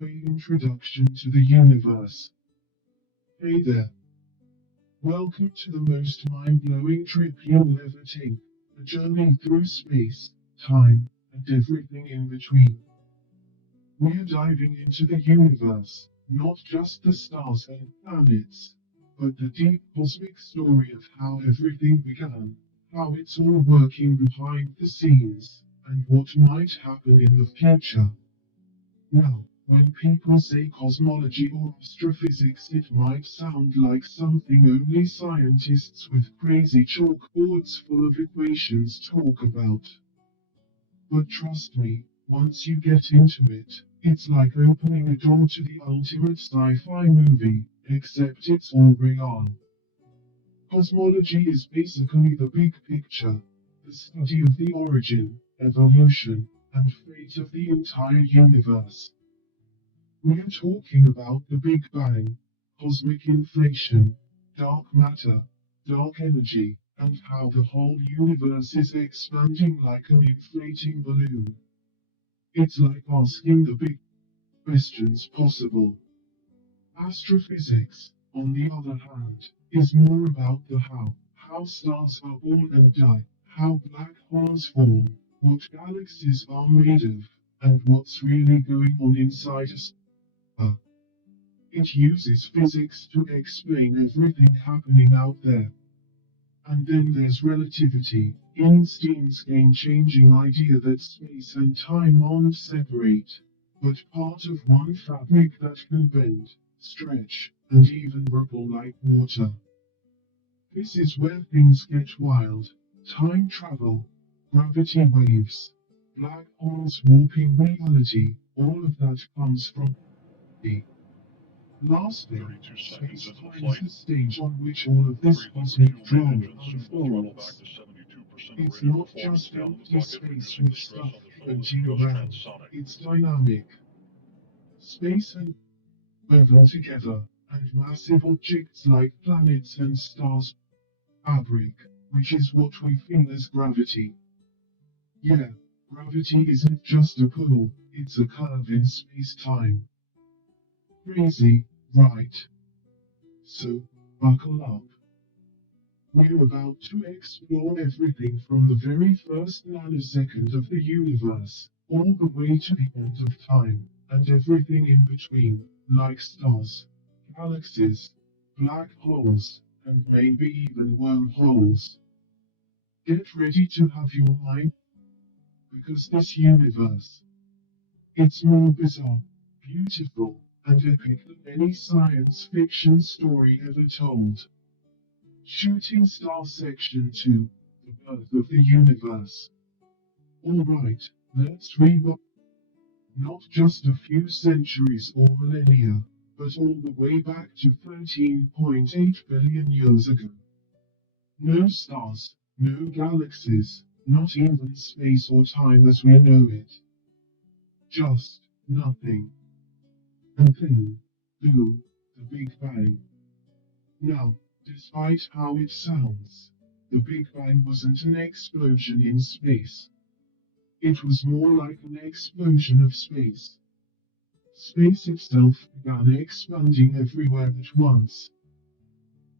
An introduction to the universe. Hey there. Welcome to the most mind-blowing trip you'll ever take. A journey through space, time, and everything in between. We're diving into the universe, not just the stars and planets, but the deep cosmic story of how everything began, how it's all working behind the scenes, and what might happen in the future. Now, when people say cosmology or astrophysics, it might sound like something only scientists with crazy chalkboards full of equations talk about. But trust me, once you get into it, it's like opening a door to the ultimate sci-fi movie, except it's all real. Cosmology is basically the big picture, the study of the origin, evolution, and fate of the entire universe. We're talking about the Big Bang, cosmic inflation, dark matter, dark energy, and how the whole universe is expanding like an inflating balloon. It's like asking the big questions possible. Astrophysics, on the other hand, is more about the how stars are born and die, how black holes form, what galaxies are made of, and what's really going on inside us. It uses physics to explain everything happening out there. And then there's relativity, Einstein's game-changing idea that space and time aren't separate, but part of one fabric that can bend, stretch, and even ripple like water. This is where things get wild. Time travel, gravity waves, black holes warping reality, all of that comes from the lastly, 32 seconds into space-time is flight. the stage on which all of this 3 cosmic two main drama engines, super throttle back unfolds. to 72% of It's rated not performance just down to the empty bucket, space reducing with the stress stuff on the shoulders and floating goes around. transonic. It's dynamic. Space and woven together, and massive objects like planets and stars fabric, which is what we feel as gravity. Yeah, gravity isn't just a pull, it's a curve in space-time. Crazy, right? So, buckle up. We're about to explore everything from the very first nanosecond of the universe, all the way to the end of time, and everything in between, like stars, galaxies, black holes, and maybe even wormholes. Get ready to have your mind, because this universe, it's more bizarre, beautiful, and epic than any science fiction story ever told. Shooting Star Section 2, The Birth of the Universe. Alright, let's rewind. Not just a few centuries or millennia, but all the way back to 13.8 billion years ago. No stars, no galaxies, not even space or time as we know it. Just nothing. And then, boom, the Big Bang. Now, despite how it sounds, the Big Bang wasn't an explosion in space. It was more like an explosion of space. Space itself began expanding everywhere at once.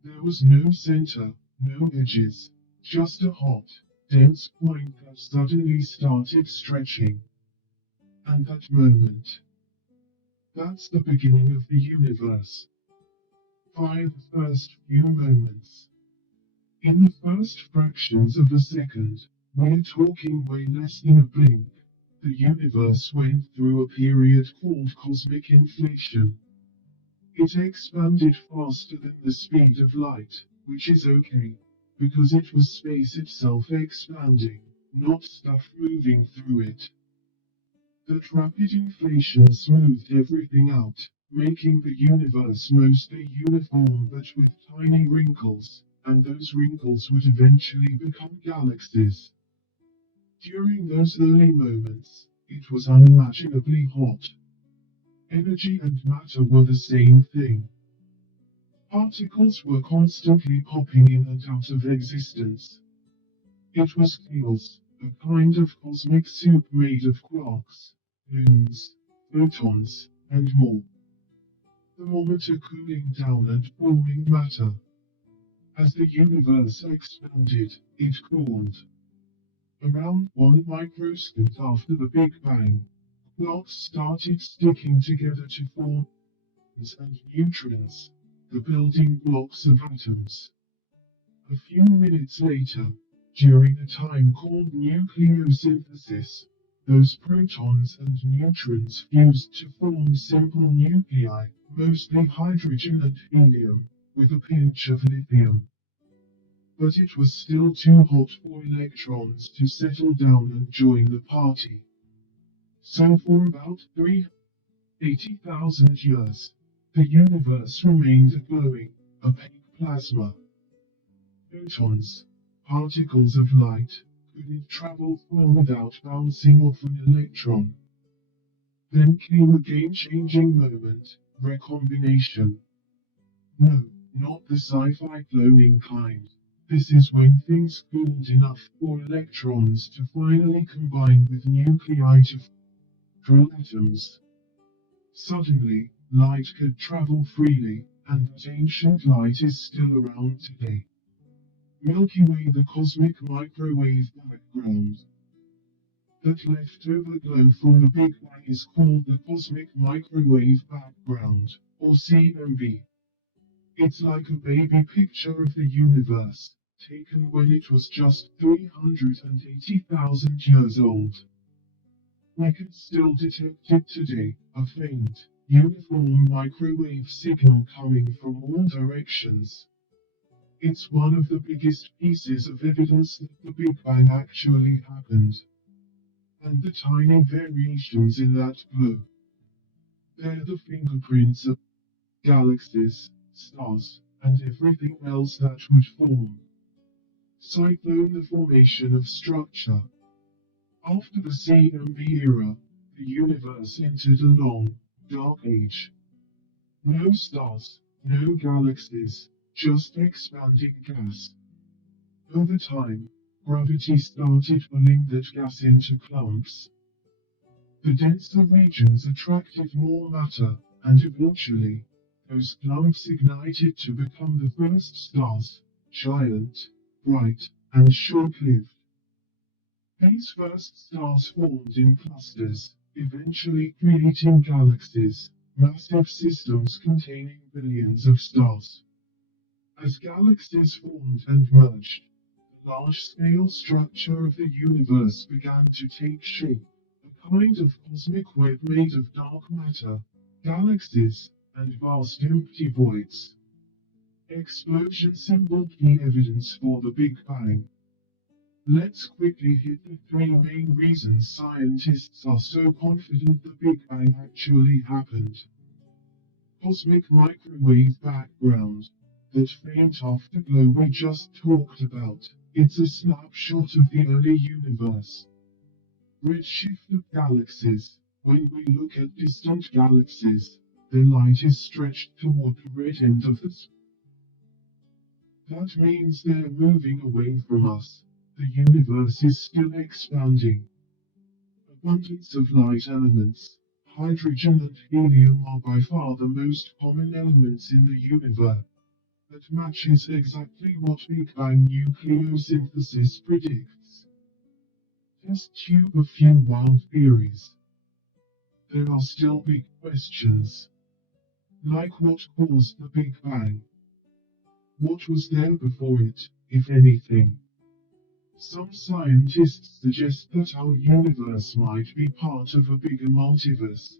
There was no center, no edges, just a hot, dense point that suddenly started stretching. And that moment, that's the beginning of the universe. Five first few moments. In the first fractions of a second, we're talking way less than a blink, the universe went through a period called cosmic inflation. It expanded faster than the speed of light, which is okay, because it was space itself expanding, not stuff moving through it. That rapid inflation smoothed everything out, making the universe mostly uniform but with tiny wrinkles, and those wrinkles would eventually become galaxies. During those early moments, it was unimaginably hot. Energy and matter were the same thing. Particles were constantly popping in and out of existence. It was chaos, a kind of cosmic soup made of quarks, gluons, photons, and more. Thermometer cooling down and forming matter. As the universe expanded, it cooled. Around 1 microsecond after the Big Bang, quarks started sticking together to form atoms and neutrons, the building blocks of atoms. A few minutes later, during a time called nucleosynthesis, those protons and neutrons fused to form simple nuclei, mostly hydrogen and helium, with a pinch of lithium. But it was still too hot for electrons to settle down and join the party. So for about 380,000 years, the universe remained a glowing, opaque plasma. Photons, particles of light, couldn't travel far without bouncing off an electron. Then came a game-changing moment, recombination. No, not the sci-fi glowing kind. This is when things cooled enough for electrons to finally combine with nuclei to form atoms. Suddenly, light could travel freely, and that ancient light is still around today. Milky Way, the cosmic microwave background. That leftover glow from the Big Bang is called the cosmic microwave background, or CMB. It's like a baby picture of the universe, taken when it was just 380,000 years old. We can still detect it today, a faint, uniform microwave signal coming from all directions. It's one of the biggest pieces of evidence that the Big Bang actually happened. And the tiny variations in that glow, they're the fingerprints of galaxies, stars, and everything else that would form. Cyclone, the formation of structure. After the CMB era, the universe entered a long, dark age. No stars, no galaxies, just expanding gas. Over time, gravity started pulling that gas into clumps. The denser regions attracted more matter, and eventually, those clumps ignited to become the first stars, giant, bright, and short-lived. These first stars formed in clusters, eventually creating galaxies, massive systems containing billions of stars. As galaxies formed and merged, the large-scale structure of the universe began to take shape, a kind of cosmic web made of dark matter, galaxies, and vast empty voids. Explosion symbol, key evidence for the Big Bang. Let's quickly hit the three main reasons scientists are so confident the Big Bang actually happened. Cosmic microwave background. That faint afterglow we just talked about. It's a snapshot of the early universe. Redshift of galaxies. When we look at distant galaxies, their light is stretched toward the red end of the spectrum. That means they're moving away from us. The universe is still expanding. Abundance of light elements. Hydrogen and helium are by far the most common elements in the universe. That matches exactly what Big Bang nucleosynthesis predicts. Test tube a few wild theories. There are still big questions. Like what caused the Big Bang? What was there before it, if anything? Some scientists suggest that our universe might be part of a bigger multiverse.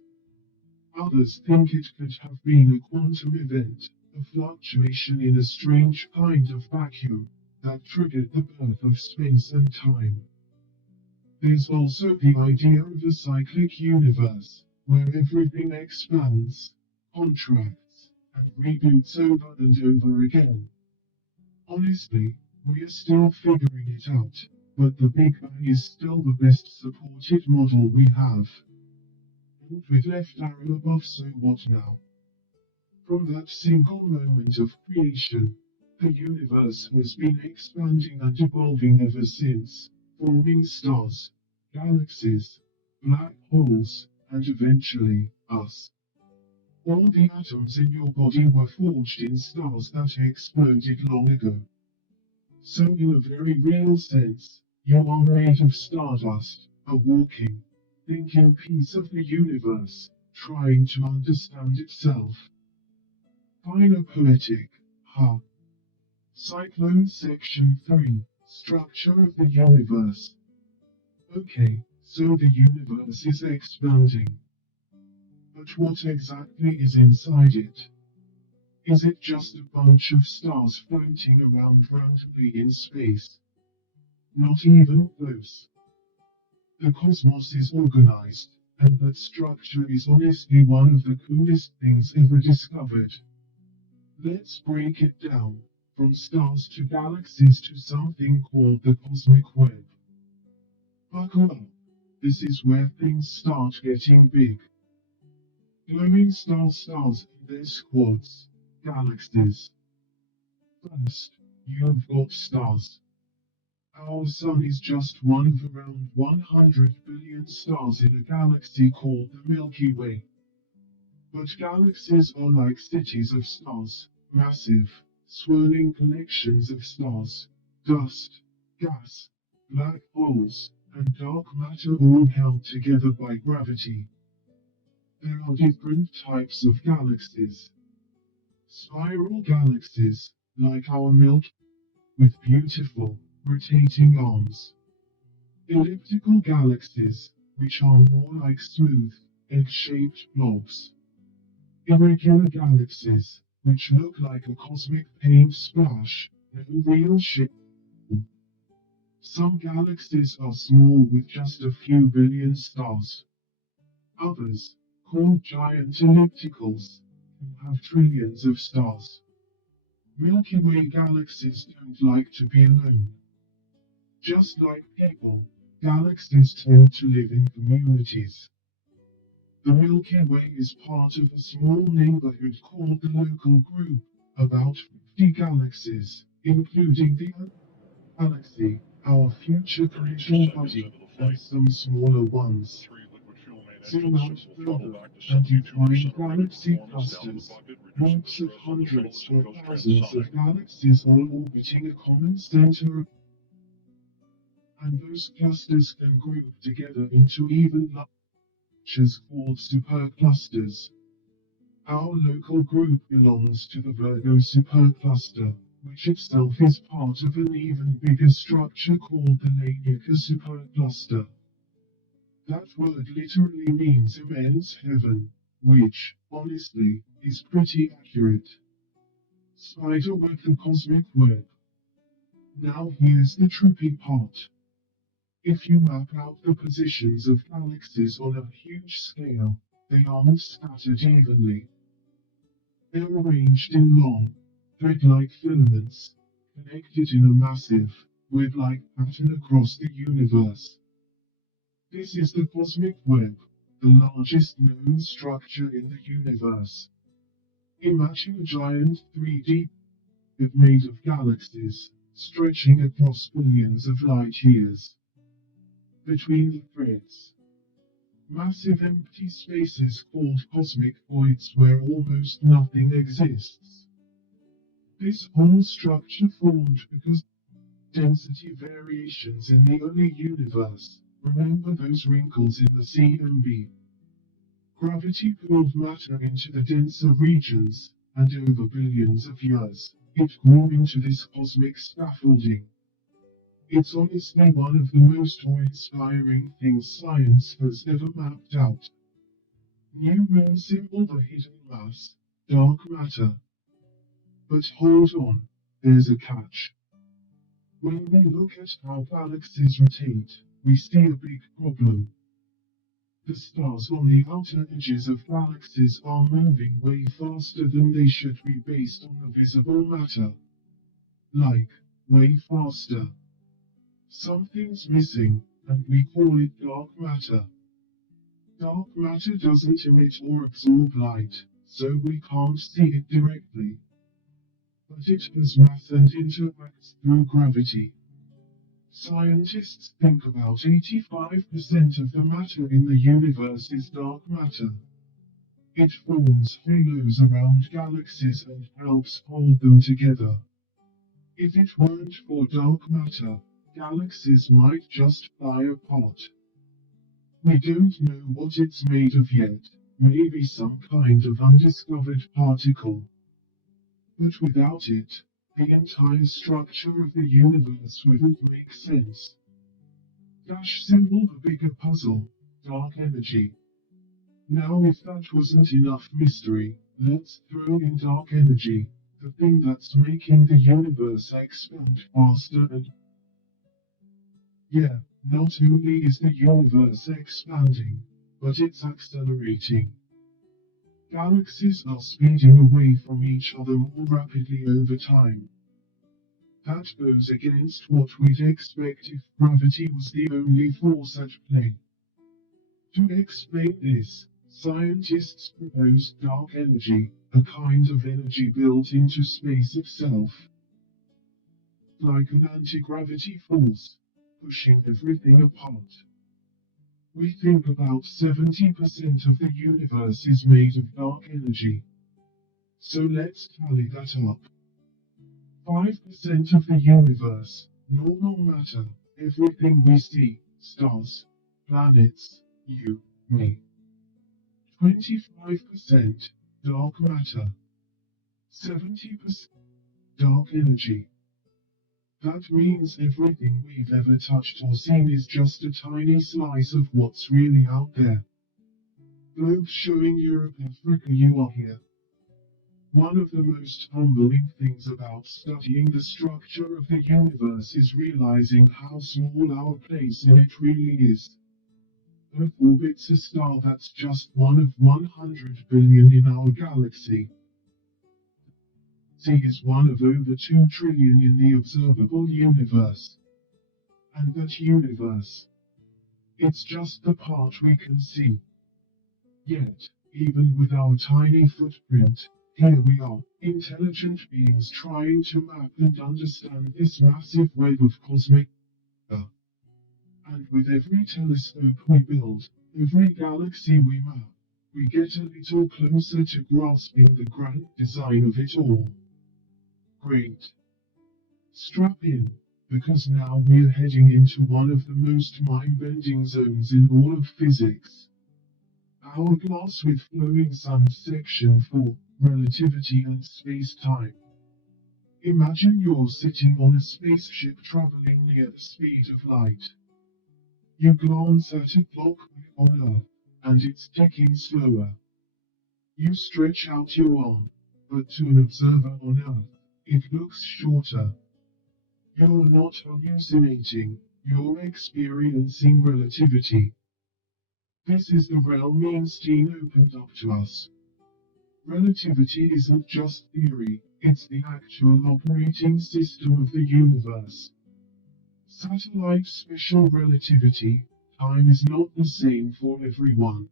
Others think it could have been a quantum event, a fluctuation in a strange kind of vacuum that triggered the birth of space and time. There's also the idea of a cyclic universe, where everything expands, contracts, and reboots over and over again. Honestly, we're still figuring it out, but the Big Bang is still the best supported model we have. And with left arrow above, so what now? From that single moment of creation, the universe has been expanding and evolving ever since, forming stars, galaxies, black holes, and eventually, us. All the atoms in your body were forged in stars that exploded long ago. So in a very real sense, you are made of stardust, a walking, thinking piece of the universe, trying to understand itself. Finer poetic, ha. Cyclone Section 3, Structure of the Universe. Okay, so the universe is expanding. But what exactly is inside it? Is it just a bunch of stars floating around randomly in space? Not even close. The cosmos is organized, and that structure is honestly one of the coolest things ever discovered. Let's break it down, from stars to galaxies to something called the cosmic web. Buckle up. This is where things start getting big. Glowing stars in their squads. Galaxies. First, you've got stars. Our Sun is just one of around 100 billion stars in a galaxy called the Milky Way. But galaxies are like cities of stars, massive, swirling collections of stars, dust, gas, black holes, and dark matter all held together by gravity. There are different types of galaxies. Spiral galaxies, like our Milky Way, with beautiful, rotating arms. Elliptical galaxies, which are more like smooth, egg-shaped blobs. Irregular galaxies, which look like a cosmic paint splash, no real shape. Some galaxies are small with just a few billion stars. Others, called giant ellipticals, can have trillions of stars. Milky Way galaxies don't like to be alone. Just like people, galaxies tend to live in communities. The Milky Way is part of a small neighborhood called the local group, about 50 galaxies, including the galaxy, our future 30 collision seconds buddy, into the and flight. some smaller ones. 3 liquid fuel main Zoom engines. out Will throttle further, back to and you 72% find of rated galaxy performance down the clusters, bucket, reducing the groups of stress on the shuttle hundreds as it or goes thousands transonic. of galaxies all orbiting a common center, and those clusters can group together into even larger called superclusters. Our local group belongs to the Virgo supercluster, which itself is part of an even bigger structure called the Laniakea supercluster. That word literally means immense heaven, which, honestly, is pretty accurate. Spiderweb the cosmic web. Now here's the trippy part. If you map out the positions of galaxies on a huge scale, they aren't scattered evenly. They're arranged in long, thread-like filaments, connected in a massive, web-like pattern across the universe. This is the cosmic web, the largest known structure in the universe. Imagine a giant 3D web made of galaxies, stretching across billions of light years. Between the threads, massive empty spaces called cosmic voids where almost nothing exists. This whole structure formed because density variations in the early universe. Remember those wrinkles in the CMB? Gravity pulled matter into the denser regions, and over billions of years, it grew into this cosmic scaffolding. It's honestly one of the most awe-inspiring things science has ever mapped out. New moon symbol the hidden mass, dark matter. But hold on, there's a catch. When we look at how galaxies rotate, we see a big problem. The stars on the outer edges of galaxies are moving way faster than they should be based on the visible matter. Like, way faster. Something's missing, and we call it dark matter. Dark matter doesn't emit or absorb light, so we can't see it directly. But it has mass and interacts through gravity. Scientists think about 85% of the matter in the universe is dark matter. It forms halos around galaxies and helps hold them together. If it weren't for dark matter, galaxies might just fly apart. We don't know what it's made of yet, maybe some kind of undiscovered particle. But without it, the entire structure of the universe wouldn't make sense. Dash symbol the bigger puzzle, dark energy. Now if that wasn't enough mystery, let's throw in dark energy, the thing that's making the universe expand faster and yeah, not only is the universe expanding, but it's accelerating. Galaxies are speeding away from each other more rapidly over time. That goes against what we'd expect if gravity was the only force at play. To explain this, scientists proposed dark energy, a kind of energy built into space itself, like an anti-gravity force, pushing everything apart. We think about 70% of the universe is made of dark energy. So let's tally that up. 5% of the universe, normal matter, everything we see, stars, planets, you, me. 25% dark matter, 70% dark energy. That means everything we've ever touched or seen is just a tiny slice of what's really out there. Globe showing Europe and Africa, you are here. One of the most humbling things about studying the structure of the universe is realizing how small our place in it really is. Earth orbits a star that's just one of 100 billion in our galaxy. C is one of over 2 trillion in the observable universe. And that universe, it's just the part we can see. Yet, even with our tiny footprint, here we are, intelligent beings trying to map and understand this massive web of cosmic data. And with every telescope we build, every galaxy we map, we get a little closer to grasping the grand design of it all. Great. Strap in, because now we're heading into one of the most mind-bending zones in all of physics. Hourglass with flowing sun, section 4, relativity and space-time. Imagine you're sitting on a spaceship traveling near the speed of light. You glance at a clock on Earth, and it's ticking slower. You stretch out your arm, but to an observer on Earth, it looks shorter. You're not hallucinating, you're experiencing relativity. This is the realm Einstein opened up to us. Relativity isn't just theory, it's the actual operating system of the universe. Satellite special relativity, time is not the same for everyone.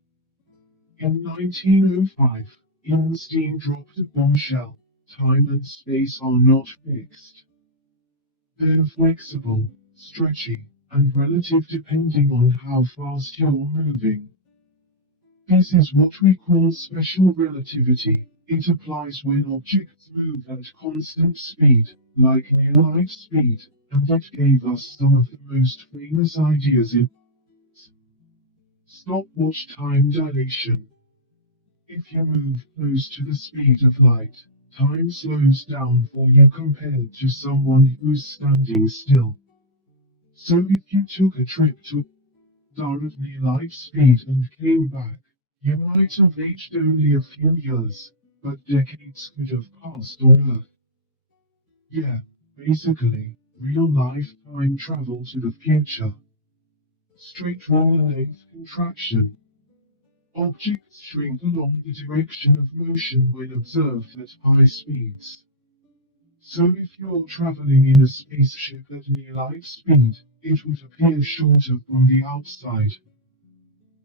In 1905, Einstein dropped a bombshell: time and space are not fixed. They're flexible, stretchy, and relative depending on how fast you're moving. This is what we call special relativity. It applies when objects move at constant speed, like near light speed, and it gave us some of the most famous ideas in stopwatch time dilation. If you move close to the speed of light, time slows down for you compared to someone who's standing still. So if you took a trip to at near light speed and came back, you might have aged only a few years, but decades could have passed on Earth. Yeah, basically, real life time travel to the future. Straight rule length contraction. Objects shrink along the direction of motion when observed at high speeds. So if you're traveling in a spaceship at near light speed, it would appear shorter from the outside.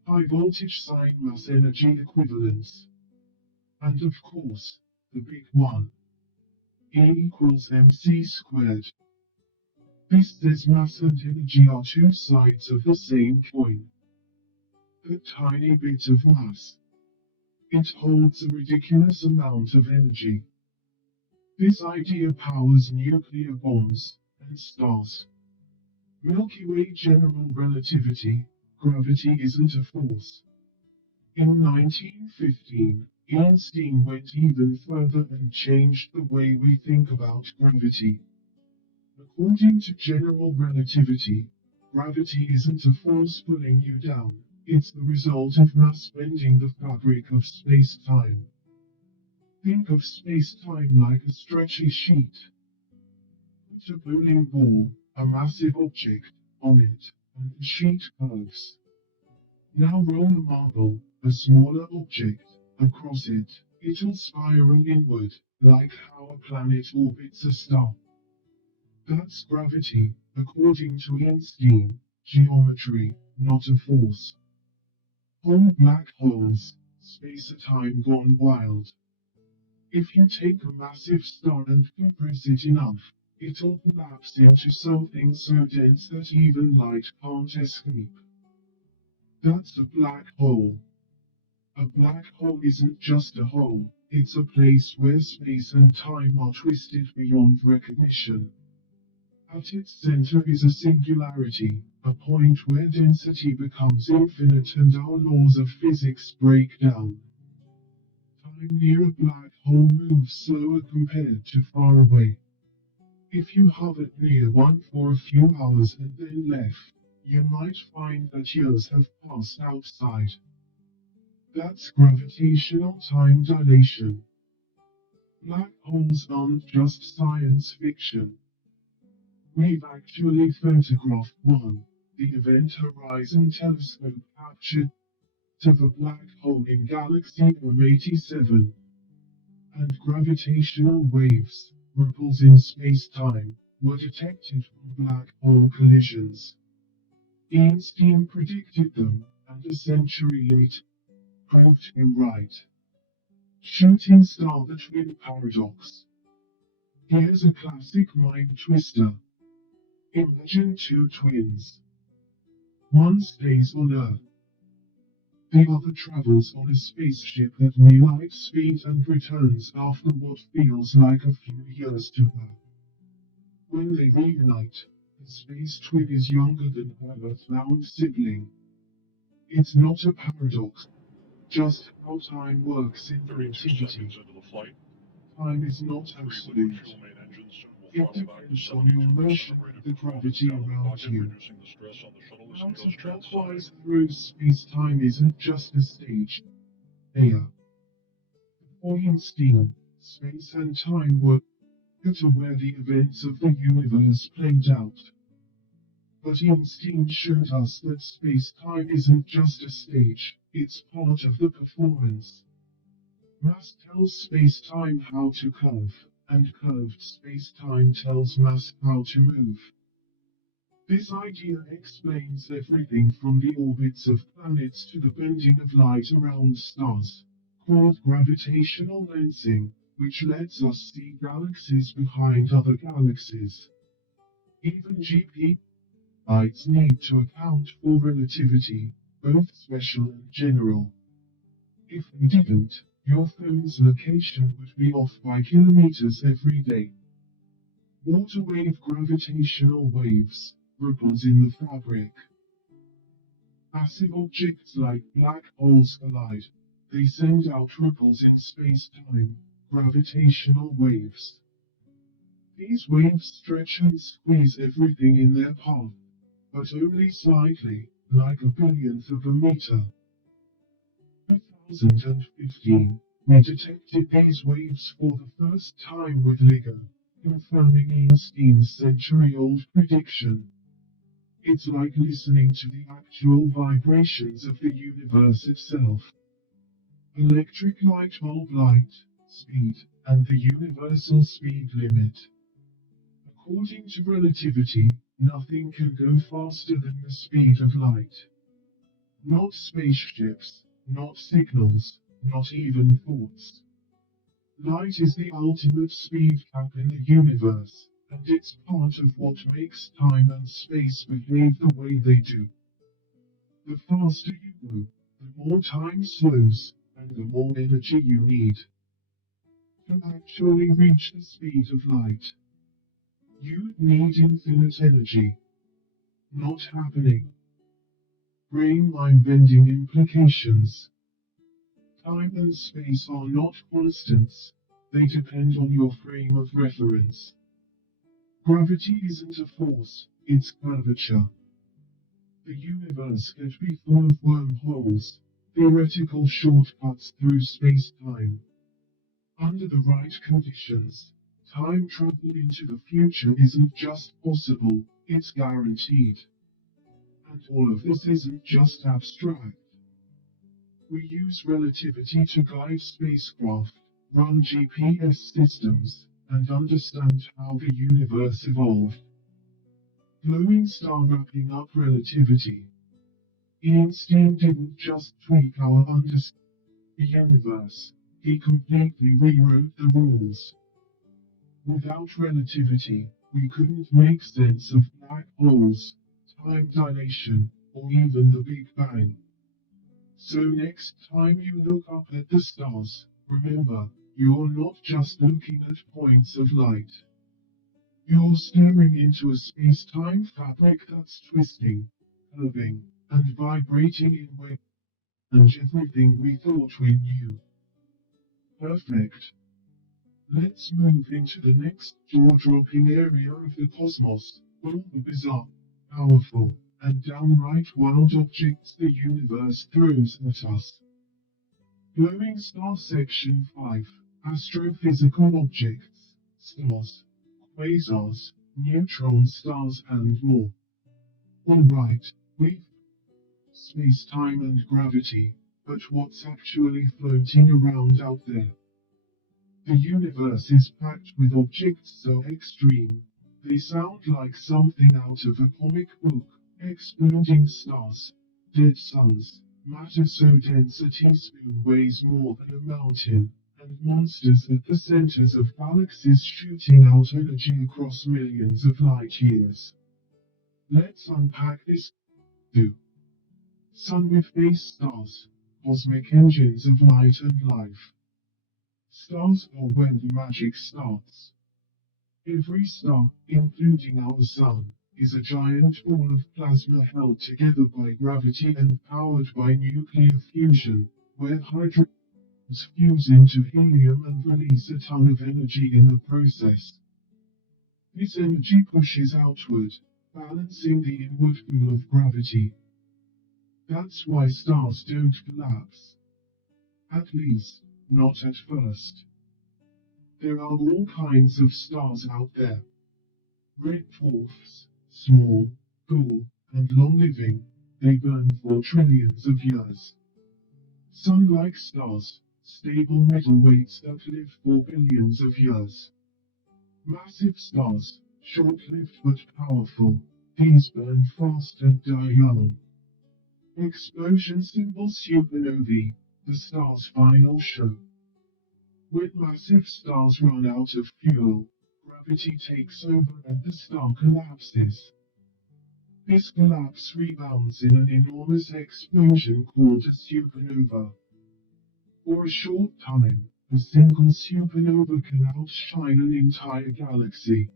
High voltage sine mass energy equivalence. And of course, the big one. E equals mc squared. This says mass and energy are two sides of the same coin. A tiny bit of mass. It holds a ridiculous amount of energy. This idea powers nuclear bombs and stars. Milky Way general relativity, gravity isn't a force. In 1915, Einstein went even further and changed the way we think about gravity. According to general relativity, gravity isn't a force pulling you down, it's the result of mass bending the fabric of space-time. Think of space-time like a stretchy sheet. Put a bowling ball, a massive object, on it, and the sheet curves. Now roll a marble, a smaller object, across it. It'll spiral inward, like how a planet orbits a star. That's gravity, according to Einstein, geometry, not a force. Whole black holes, space-time gone wild. If you take a massive star and compress it enough, it'll collapse into something so dense that even light can't escape. That's a black hole. A black hole isn't just a hole, it's a place where space and time are twisted beyond recognition. At its center is a singularity, a point where density becomes infinite and our laws of physics break down. Time near a black hole moves slower compared to far away. If you hovered near one for a few hours and then left, you might find that years have passed outside. That's gravitational time dilation. Black holes aren't just science fiction. We've actually photographed one. The Event Horizon Telescope captured of a black hole in galaxy M87. And gravitational waves, ripples in space-time, were detected from black hole collisions. Einstein predicted them, and a century later, proved him right. Shooting star the twin paradox. Here's a classic mind twister. Imagine two twins. One stays on Earth. The other travels on a spaceship at near light speed and returns after what feels like a few years to her. When they reunite, the space twin is younger than her Earthbound sibling. It's not a paradox, just how time works in 32 relativity. seconds into the flight. Time is not 3 liquid absolute. fuel main engines soon will It throttle back to depends on your 72% motion of rated and the performance gravity down in the around rocket, you. reducing the stress on the shuttle as it goes Counterclockwise transonic. through space-time isn't just a stage. Here, for Einstein, space and time were to where the events of the universe played out. But Einstein showed us that space-time isn't just a stage, it's part of the performance. Mass tells space-time how to curve, and curved space-time tells mass how to move. This idea explains everything from the orbits of planets to the bending of light around stars, called gravitational lensing, which lets us see galaxies behind other galaxies. Even GP lights need to account for relativity, both special and general. If they didn't, your phone's location would be off by kilometers every day. Water wave gravitational waves, ripples in the fabric. Massive objects like black holes collide. They send out ripples in space-time, gravitational waves. These waves stretch and squeeze everything in their path, but only slightly, like a billionth of a meter. 2015, we detected these waves for the first time with LIGO, confirming Einstein's century-old prediction. It's like listening to the actual vibrations of the universe itself. Electric light bulb light, speed, and the universal speed limit. According to relativity, nothing can go faster than the speed of light. Not spaceships, not signals, not even thoughts. Light is the ultimate speed cap in the universe, and it's part of what makes time and space behave the way they do. The faster you go, the more time slows, and the more energy you need to actually reach the speed of light. You need infinite energy. Not happening. Brain mind-bending implications. Time and space are not constants. They depend on your frame of reference. Gravity isn't a force, it's curvature. The universe could be full of wormholes, theoretical shortcuts through space-time. Under the right conditions, time travel into the future isn't just possible, it's guaranteed. And all of this isn't just abstract. We use relativity to guide spacecraft, run GPS systems, and understand how the universe evolved. Glowing star wrapping up relativity. Einstein didn't just tweak our understanding of the universe, he completely rewrote the rules. Without relativity, we couldn't make sense of black holes, time dilation, or even the Big Bang. So next time you look up at the stars, remember, you're not just looking at points of light. You're staring into a space-time fabric that's twisting, curving, and vibrating in ways and everything we thought we knew. Perfect. Let's move into the next jaw-dropping area of the cosmos, all the bizarre, powerful, and downright wild objects the universe throws at us. Glowing star section 5, astrophysical objects, stars, quasars, neutron stars and more. Alright, we've space-time and gravity, but what's actually floating around out there? The universe is packed with objects so extreme, they sound like something out of a comic book, exploding stars, dead suns, matter so dense a teaspoon weighs more than a mountain, and monsters at the centers of galaxies shooting out energy across millions of light years. Let's unpack this too. Sun with base stars, cosmic engines of light and life. Stars are where the magic starts. Every star, including our Sun, is a giant ball of plasma held together by gravity and powered by nuclear fusion, where hydrogens fuse into helium and release a ton of energy in the process. This energy pushes outward, balancing the inward pull of gravity. That's why stars don't collapse. At least, not at first. There are all kinds of stars out there. Red dwarfs, small, cool, and long-living, they burn for trillions of years. Sun-like stars, stable metalweights that live for billions of years. Massive stars, short-lived but powerful, these burn fast and die young. Explosion symbol supernovae, the star's final show. When massive stars run out of fuel, gravity takes over and the star collapses. This collapse rebounds in an enormous explosion called a supernova. For a short time, a single supernova can outshine an entire galaxy.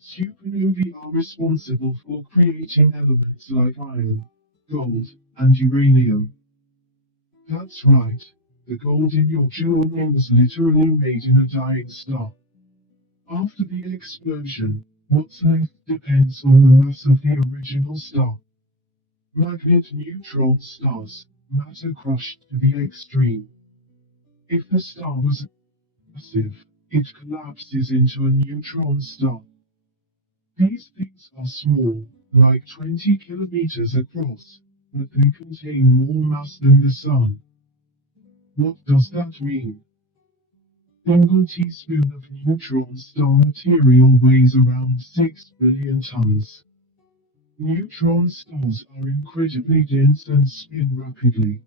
Supernovae are responsible for creating elements like iron, gold, and uranium. That's right. The gold in your jewelry was literally made in a dying star. After the explosion, what's left depends on the mass of the original star. Magnet neutron stars, matter crushed to the extreme. If the star was massive, it collapses into a neutron star. These things are small, like 20 kilometers across, but they contain more mass than the Sun. What does that mean? Single teaspoon of neutron star material weighs around 6 billion tons. Neutron stars are incredibly dense and spin rapidly.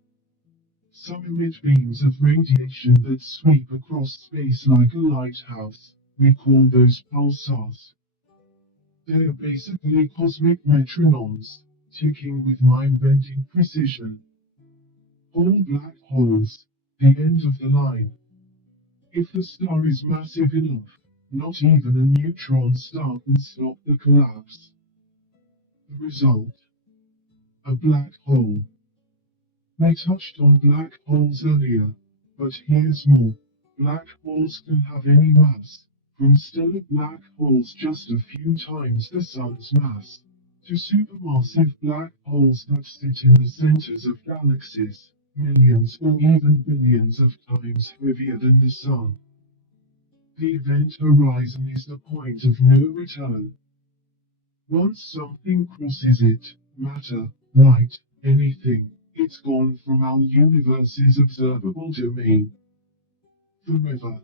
Some emit beams of radiation that sweep across space like a lighthouse. We call those pulsars. They are basically cosmic metronomes, ticking with mind-bending precision. All black holes, the end of the line. If the star is massive enough, not even a neutron star can stop the collapse. The result? A black hole. We touched on black holes earlier, but here's more. Black holes can have any mass, from stellar black holes just a few times the Sun's mass, to supermassive black holes that sit in the centers of galaxies, millions or even billions of times heavier than the Sun. The event horizon is the point of no return. Once something crosses it, matter, light, anything, it's gone from our universe's observable domain. Forever.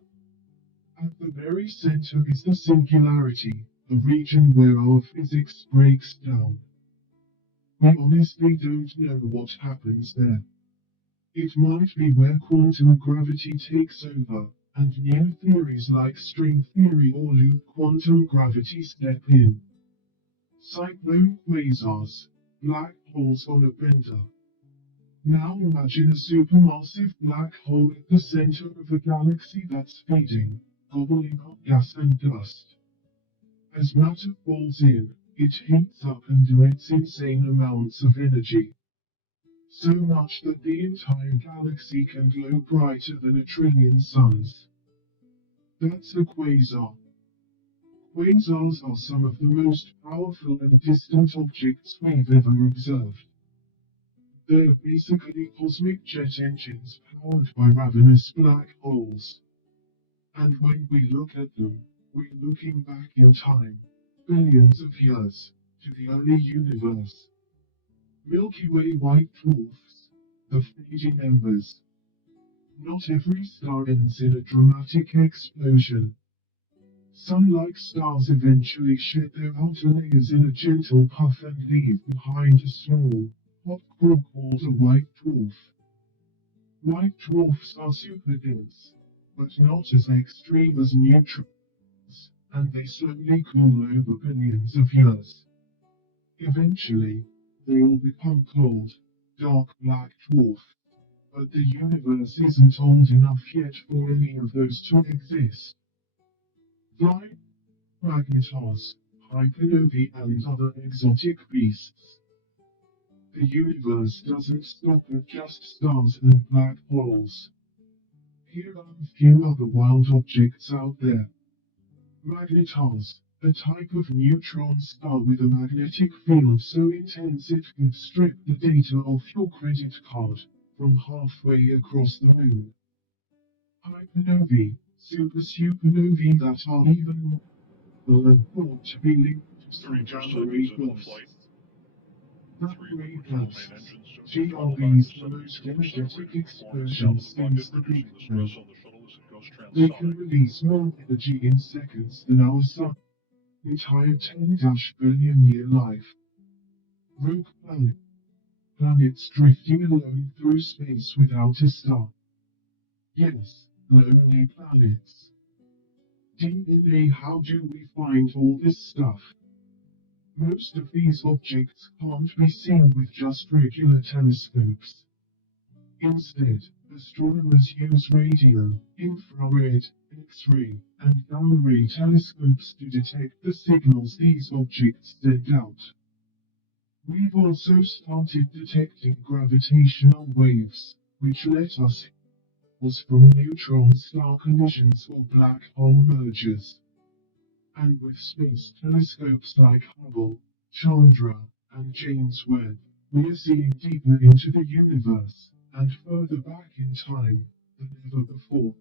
At the very center is the singularity, the region where our physics breaks down. We honestly don't know what happens there. It might be where quantum gravity takes over, and new theories like string theory or loop quantum gravity step in. Cyclone quasars, black holes on a bender. Now imagine a supermassive black hole at the center of a galaxy that's fading, gobbling up gas and dust. As matter falls in, it heats up and emits insane amounts of energy. So much that the entire galaxy can glow brighter than a trillion suns. That's a quasar. Quasars are some of the most powerful and distant objects we've ever observed. They're basically cosmic jet engines powered by ravenous black holes. And when we look at them, we're looking back in time, billions of years, to the early universe. Milky Way white dwarfs, the fading embers. Not every star ends in a dramatic explosion. Sun-like stars eventually shed their outer layers in a gentle puff and leave behind a small, hot core called a white dwarf. White dwarfs are super dense, but not as extreme as neutrons, and they slowly cool over billions of years. Eventually, they'll become cold, dark black dwarfs, but the universe isn't old enough yet for any of those to exist. Flying magnetars, hypernovae and other exotic beasts. The universe doesn't stop at just stars and black holes. Here are a few other wild objects out there. Magnetars, a type of neutron star with a magnetic field so intense it could strip the data off your credit card from halfway across the moon. Hypernovae, supernovae that are even more and thought to be linked to 3% gamma ray is in the flight. bursts. 3 Gamma ray liquid fuel main bursts, engines took the throttle back GRBs, to the most 72% energetic rated performance down explosions the bucket, since the Big reducing the Bang. stress on the shuttle as it goes They can transonic. release more energy in seconds than our sun. Entire 10-billion year life. Rogue planet. Planets drifting alone through space without a star. Yes, lonely planets. DNA, how do we find all this stuff? Most of these objects can't be seen with just regular telescopes. Instead, astronomers use radio, infrared, X-ray, and gamma-ray telescopes to detect the signals these objects send out. We've also started detecting gravitational waves, which let us from neutron star collisions or black hole mergers. And with space telescopes like Hubble, Chandra, and James Webb, we're seeing deeper into the universe, and further back in time, than ever before.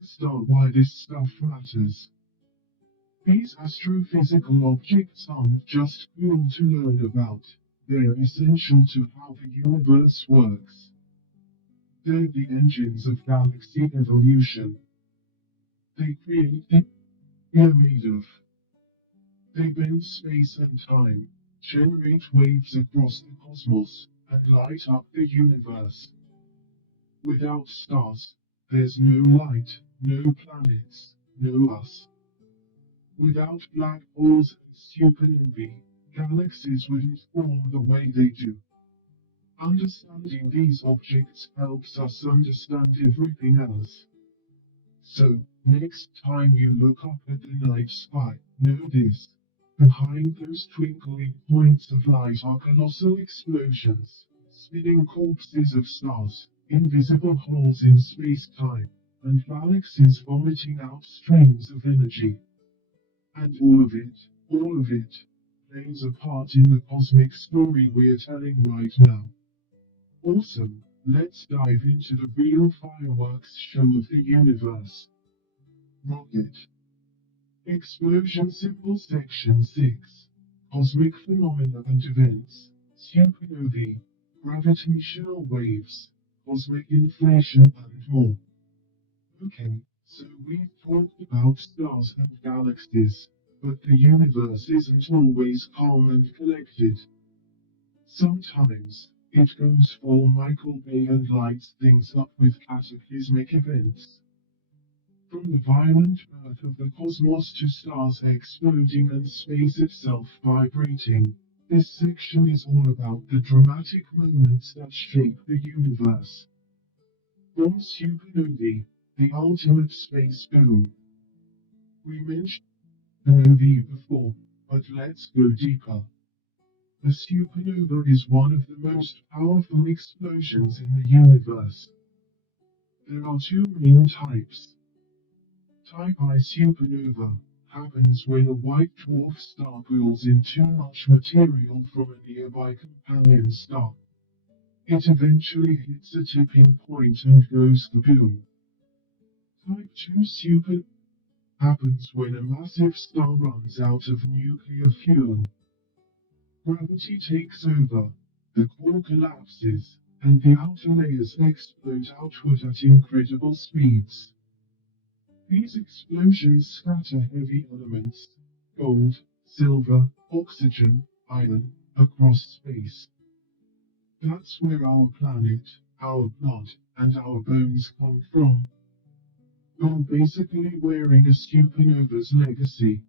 Start why this stuff matters. These astrophysical objects aren't just cool to learn about, they're essential to how the universe works. They're the engines of galaxy evolution. They create the we're made of. They bend space and time, generate waves across the cosmos, and light up the universe. Without stars, there's no light, no planets, no us. Without black holes and supernovae, galaxies wouldn't form the way they do. Understanding these objects helps us understand everything else. So, next time you look up at the night sky, know this. Behind those twinkling points of light are colossal explosions, spinning corpses of stars, invisible holes in space-time, and galaxies vomiting out streams of energy. And all of it, plays a part in the cosmic story we're telling right now. Awesome, let's dive into the real fireworks show of the universe. Rocket. Explosion symbol section 6. Cosmic phenomena and events. Supernovae. Gravitational waves. Cosmic inflation and more. Okay, so we've talked about stars and galaxies, but the universe isn't always calm and collected. Sometimes, it goes full Michael Bay and lights things up with cataclysmic events. From the violent birth of the cosmos to stars exploding and space itself vibrating, this section is all about the dramatic moments that shape the universe. From supernovae, the ultimate space boom. We mentioned supernovae before, but let's go deeper. A supernova is one of the most powerful explosions in the universe. There are two main types. Type I supernova happens when a white dwarf star pulls in too much material from a nearby companion star. It eventually hits a tipping point and goes kaboom. Type 2 super happens when a massive star runs out of nuclear fuel. Gravity takes over, the core collapses, and the outer layers explode outward at incredible speeds. These explosions scatter heavy elements, gold, silver, oxygen, iron, across space. That's where our planet, our blood, and our bones come from. You're basically wearing a supernova's legacy.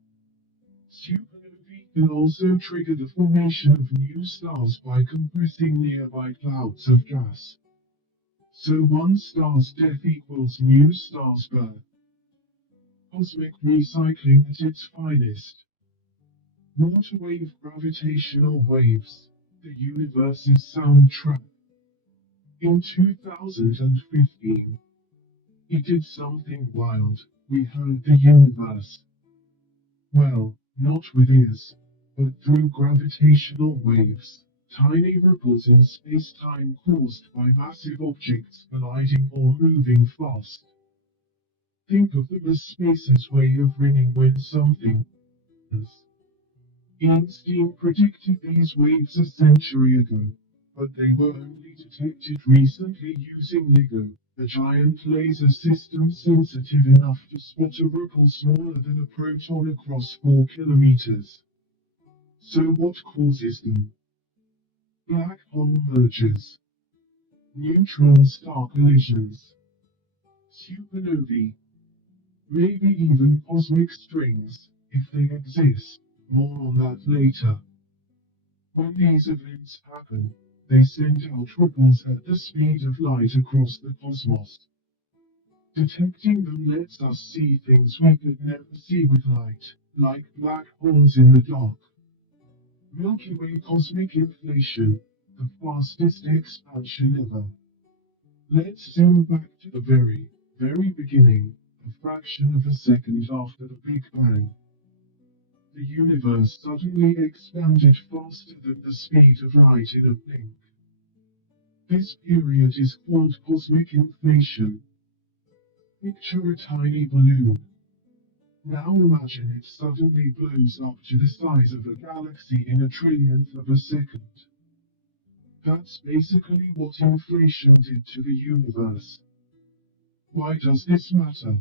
Supernovae can also trigger the formation of new stars by compressing nearby clouds of gas. So one star's death equals new star's birth. Cosmic recycling at its finest. Water wave gravitational waves, the universe's soundtrack. In 2015, it did something wild. We heard the universe. Well, not with ears, but through gravitational waves, tiny ripples in space-time caused by massive objects colliding or moving fast. Think of them as space's way of ringing when something happens. Einstein predicted these waves a century ago, but they were only detected recently using LIGO, a giant laser system sensitive enough to spot a ripple smaller than a proton across 4 kilometers. So what causes them? Black hole mergers, neutron-star collisions, supernovae, maybe even cosmic strings, if they exist. More on that later. When these events happen, they send out ripples at the speed of light across the cosmos. Detecting them lets us see things we could never see with light, like black holes in the dark. Milky Way cosmic inflation, the fastest expansion ever. Let's zoom back to the very beginning, a fraction of a second after the Big Bang. The universe suddenly expanded faster than the speed of light in a blink. This period is called cosmic inflation. Picture a tiny balloon. Now imagine it suddenly blows up to the size of a galaxy in a trillionth of a second. That's basically what inflation did to the universe. Why does this matter?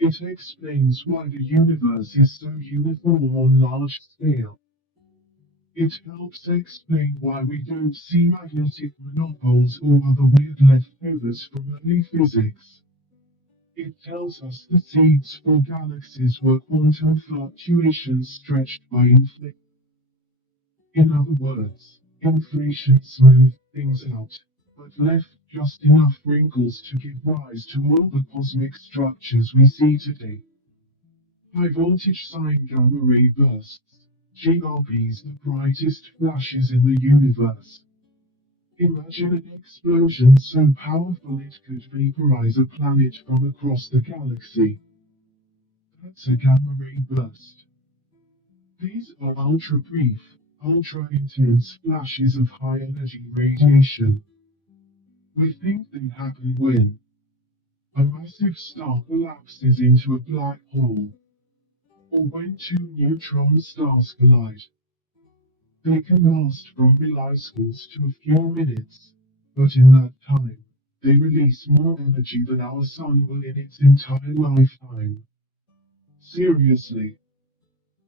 It explains why the universe is so uniform on large scale. It helps explain why we don't see magnetic monopoles or other weird leftovers from early physics. It tells us the seeds for galaxies were quantum fluctuations stretched by inflation. In other words, inflation smoothed things out, but left just enough wrinkles to give rise to all the cosmic structures we see today. High voltage sine gamma ray bursts, GRBs, the brightest flashes in the universe. Imagine an explosion so powerful it could vaporize a planet from across the galaxy. That's a gamma ray burst. These are ultra-brief, ultra-intense flashes of high-energy radiation. We think they happen when a massive star collapses into a black hole, or when two neutron stars collide. They can last from milliseconds to a few minutes, but in that time, they release more energy than our sun will in its entire lifetime. Seriously,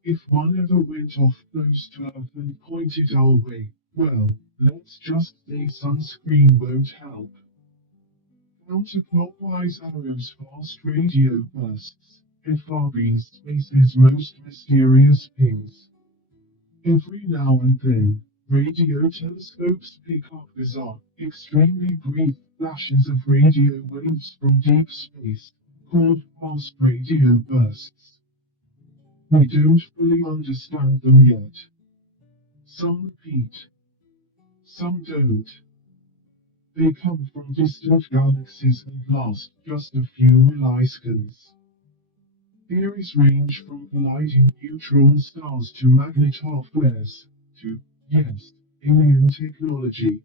if one ever went off close to Earth and pointed our way, well, let's just say sunscreen won't help. Counterclockwise arrows, fast radio bursts, FRBs, space's most mysterious pings. Every now and then, radio telescopes pick up bizarre, extremely brief flashes of radio waves from deep space, called fast radio bursts. We don't fully understand them yet. Some repeat, some don't. They come from distant galaxies and last just a few milliseconds. Theories range from colliding neutron stars to magnetar flares, to, yes, alien technology.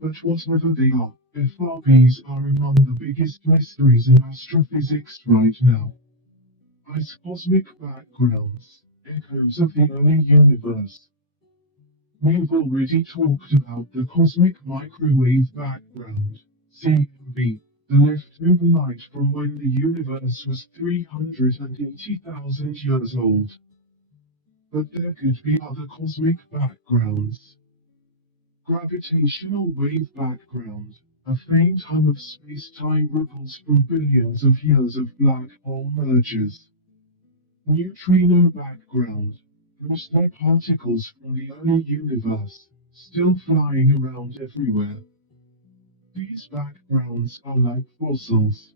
But whatever they are, FRBs are among the biggest mysteries in astrophysics right now. Ice cosmic backgrounds, echoes of the early universe. We've already talked about the cosmic microwave background, CMB, the leftover light from when the universe was 380,000 years old. But there could be other cosmic backgrounds. Gravitational wave background, a faint hum of space-time ripples from billions of years of black hole mergers. Neutrino background, those are particles from the early universe, still flying around everywhere. These backgrounds are like fossils.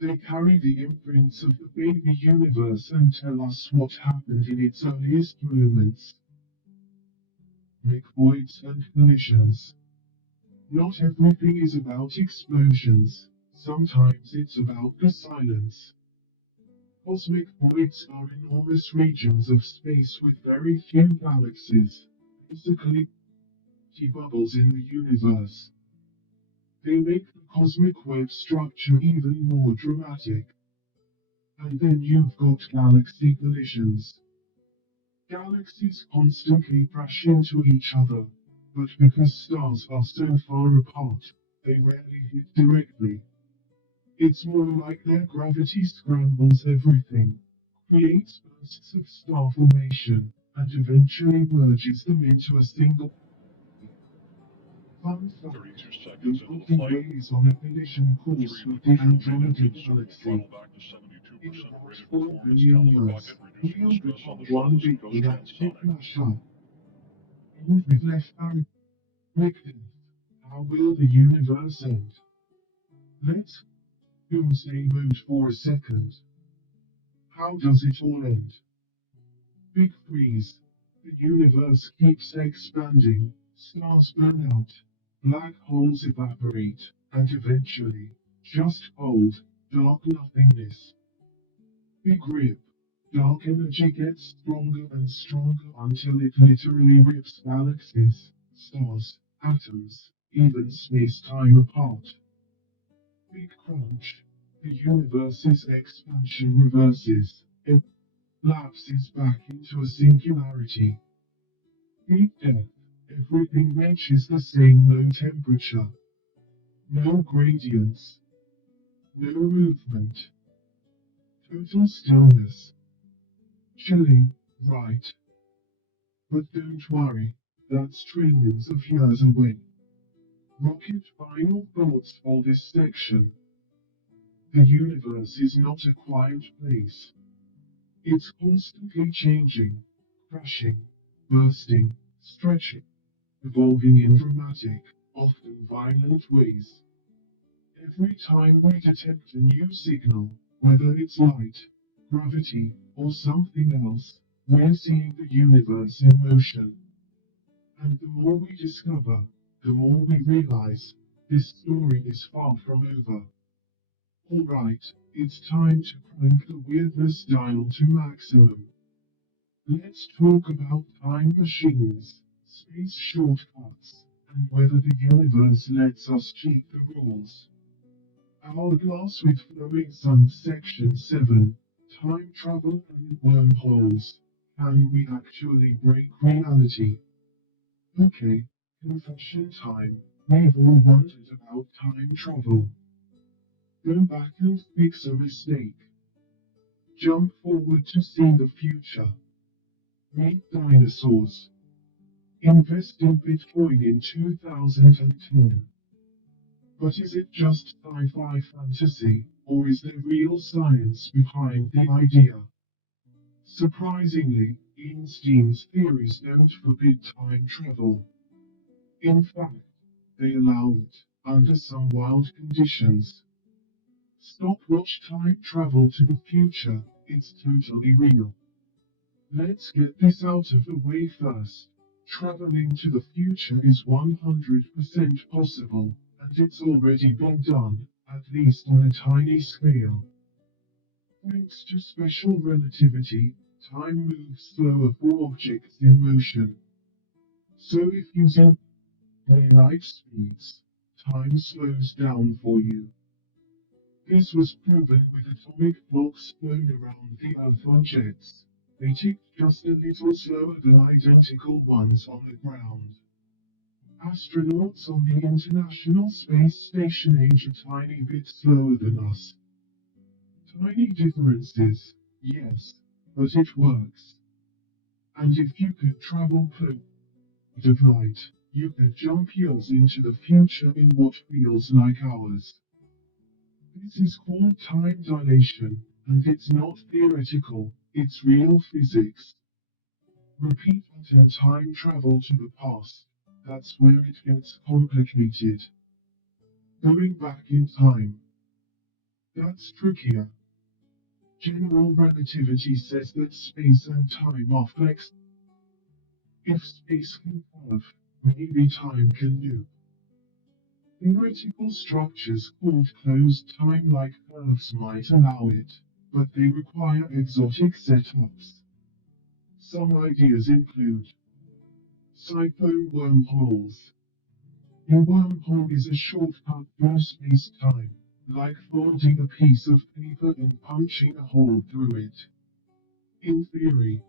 They carry the imprints of the baby universe and tell us what happened in its earliest moments. Big voids and collisions. Not everything is about explosions, sometimes it's about the silence. Cosmic voids are enormous regions of space with very few galaxies, basically bubbles in the universe. They make the cosmic web structure even more dramatic. And then you've got galaxy collisions. Galaxies constantly crash into each other, but because stars are so far apart, they rarely hit directly. It's more like their gravity scrambles everything, creates bursts of star formation, and eventually merges them into a single. Fun fact, 32 the seconds into the Milky flight. Way is on a collision course 3 with the minutes remaining. Andromeda Starting to Galaxy. throttle back to 72% In about rated 4 performance. billion Down the years, rocket, reducing the we'll stress on become the one shuttle as it big goes galactic transonic. mashup. And with left arrow, predicting, how will the universe end? Let's doomsday mode for a second. How does it all end? Big freeze. The universe keeps expanding, stars burn out, black holes evaporate, and eventually, just cold, dark nothingness. Big rip. Dark energy gets stronger and stronger until it literally rips galaxies, stars, atoms, even space-time apart. Big crunch. The universe's expansion reverses. It lapses back into a singularity. Big death. Everything reaches the same low temperature. No gradients. No movement. Total stillness. Chilling, right? But don't worry, that's trillions of years away. Rocket final thoughts for this section. The universe is not a quiet place. It's constantly changing, crashing, bursting, stretching. evolving in dramatic, often violent ways. Every time we detect a new signal, whether it's light, gravity, or something else, we're seeing the universe in motion. And the more we discover, the more we realize this story is far from over. Alright, it's time to crank the weirdness dial to maximum. Let's talk about time machines, space shortcuts, and whether the universe lets us cheat the rules. Hourglass with Flowing Sun Section 7, Time Travel and Wormholes. Can we actually break reality? Okay, confession time. We've all wondered about time travel. Go back and fix a mistake. Jump forward to see the future. Meet dinosaurs. Invest in Bitcoin in 2010. But is it just sci-fi fantasy, or is there real science behind the idea? Surprisingly, Einstein's theories don't forbid time travel. In fact, they allow it, under some wild conditions. Stopwatch time travel to the future, it's totally real. Let's get this out of the way first. Traveling to the future is 100% possible, and it's already been done, at least on a tiny scale. Thanks to special relativity, time moves slower for objects in motion. So if using light speeds, time slows down for you. This was proven with atomic clocks flown around the Earth on jets. They ticked just a little slower than identical ones on the ground. Astronauts on the International Space Station age a tiny bit slower than us. Tiny differences, yes, but it works. And if you could travel close of light, you could jump years into the future in what feels like hours. This is called time dilation, and it's not theoretical, it's real physics. Repeat that and time travel to the past. That's where it gets complicated. Going back in time. That's trickier. General relativity says that space and time are flexible. If space can curve, maybe time can loop. Theoretical structures called closed time-like curves might allow it, but they require exotic setups. Some ideas include cyclone wormholes. A wormhole is a shortcut through space-time, like folding a piece of paper and punching a hole through it. In theory,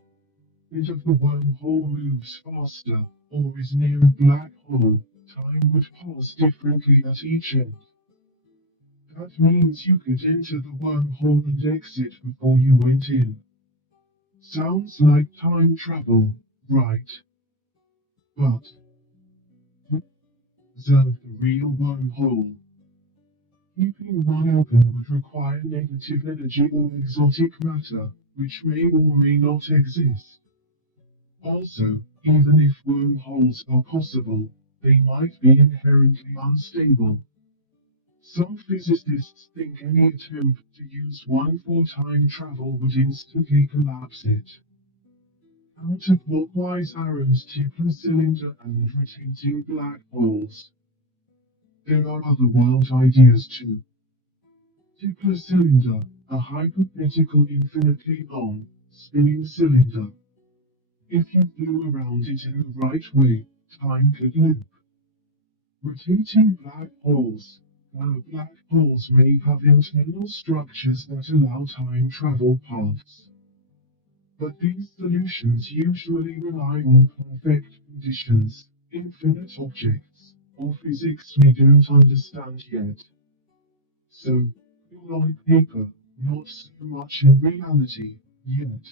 if the wormhole moves faster, or is near a black hole, time would pass differently at each end. That means you could enter the wormhole and exit before you went in. Sounds like time travel, right? But, observe the real wormhole. Keeping one open would require negative energy or exotic matter, which may or may not exist. Also, even if wormholes are possible, they might be inherently unstable. Some physicists think any attempt to use one for time travel would instantly collapse it. Counterclockwise arrows tip a cylinder and rotating black holes. There are other wild ideas too. Tip a cylinder, a hypothetical infinitely long, spinning cylinder. If you flew around it in the right way, time could loop. Rotating black holes. Now black holes may have internal structures that allow time travel paths. But these solutions usually rely on perfect conditions, infinite objects, or physics we don't understand yet. So, cool on paper, not so much in reality, yet.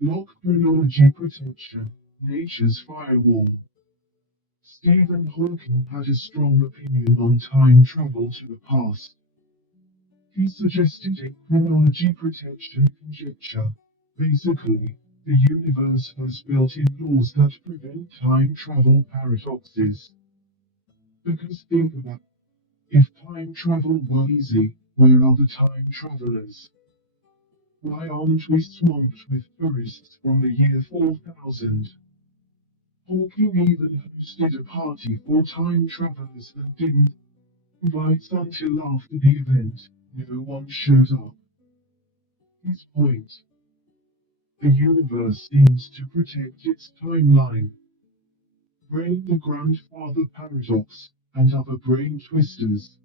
Lock chronology protection, nature's firewall. Stephen Hawking had a strong opinion on time travel to the past. He suggested a chronology protection conjecture. Basically, The universe has built-in laws that prevent time travel paradoxes. Because think about it, if time travel were easy, where are the time travelers? Why aren't we swamped with tourists from the year 4000? Hawking even hosted a party for time travelers and didn't invite until after the event. No one showed up. His point: the universe seems to protect its timeline. Brain the grandfather paradox, and other brain twisters.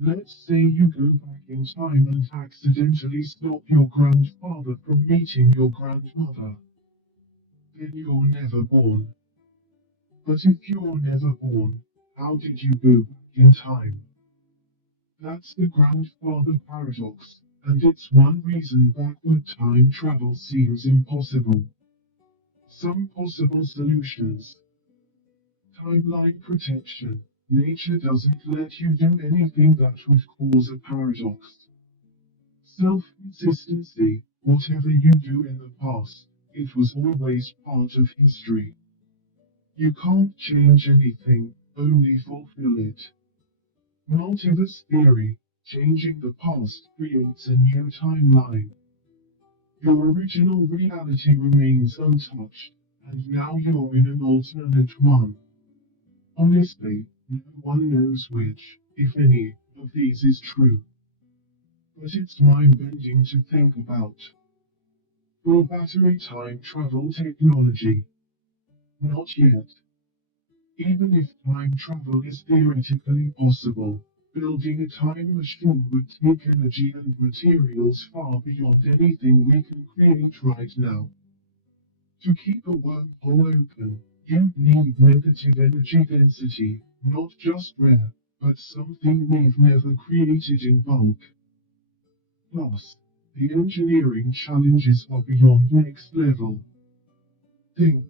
Let's say you go back in time and accidentally stop your grandfather from meeting your grandmother. Then you're never born. But if you're never born, how did you go back in time? That's the grandfather paradox, and it's one reason backward time travel seems impossible. Some possible solutions: timeline protection. Nature doesn't let you do anything that would cause a paradox. Self-consistency. Whatever you do in the past, it was always part of history. You can't change anything, only fulfill it. Multiverse theory. Changing the past creates a new timeline. Your original reality remains untouched, and now you're in an alternate one. Honestly, no one knows which, if any, of these is true. But it's mind-bending to think about. For battery time travel technology. Not yet. Even if time travel is theoretically possible, building a time machine would take energy and materials far beyond anything we can create right now. To keep a wormhole open, you'd need negative energy density, not just rare, but something we've never created in bulk. Plus, the engineering challenges are beyond next level. Think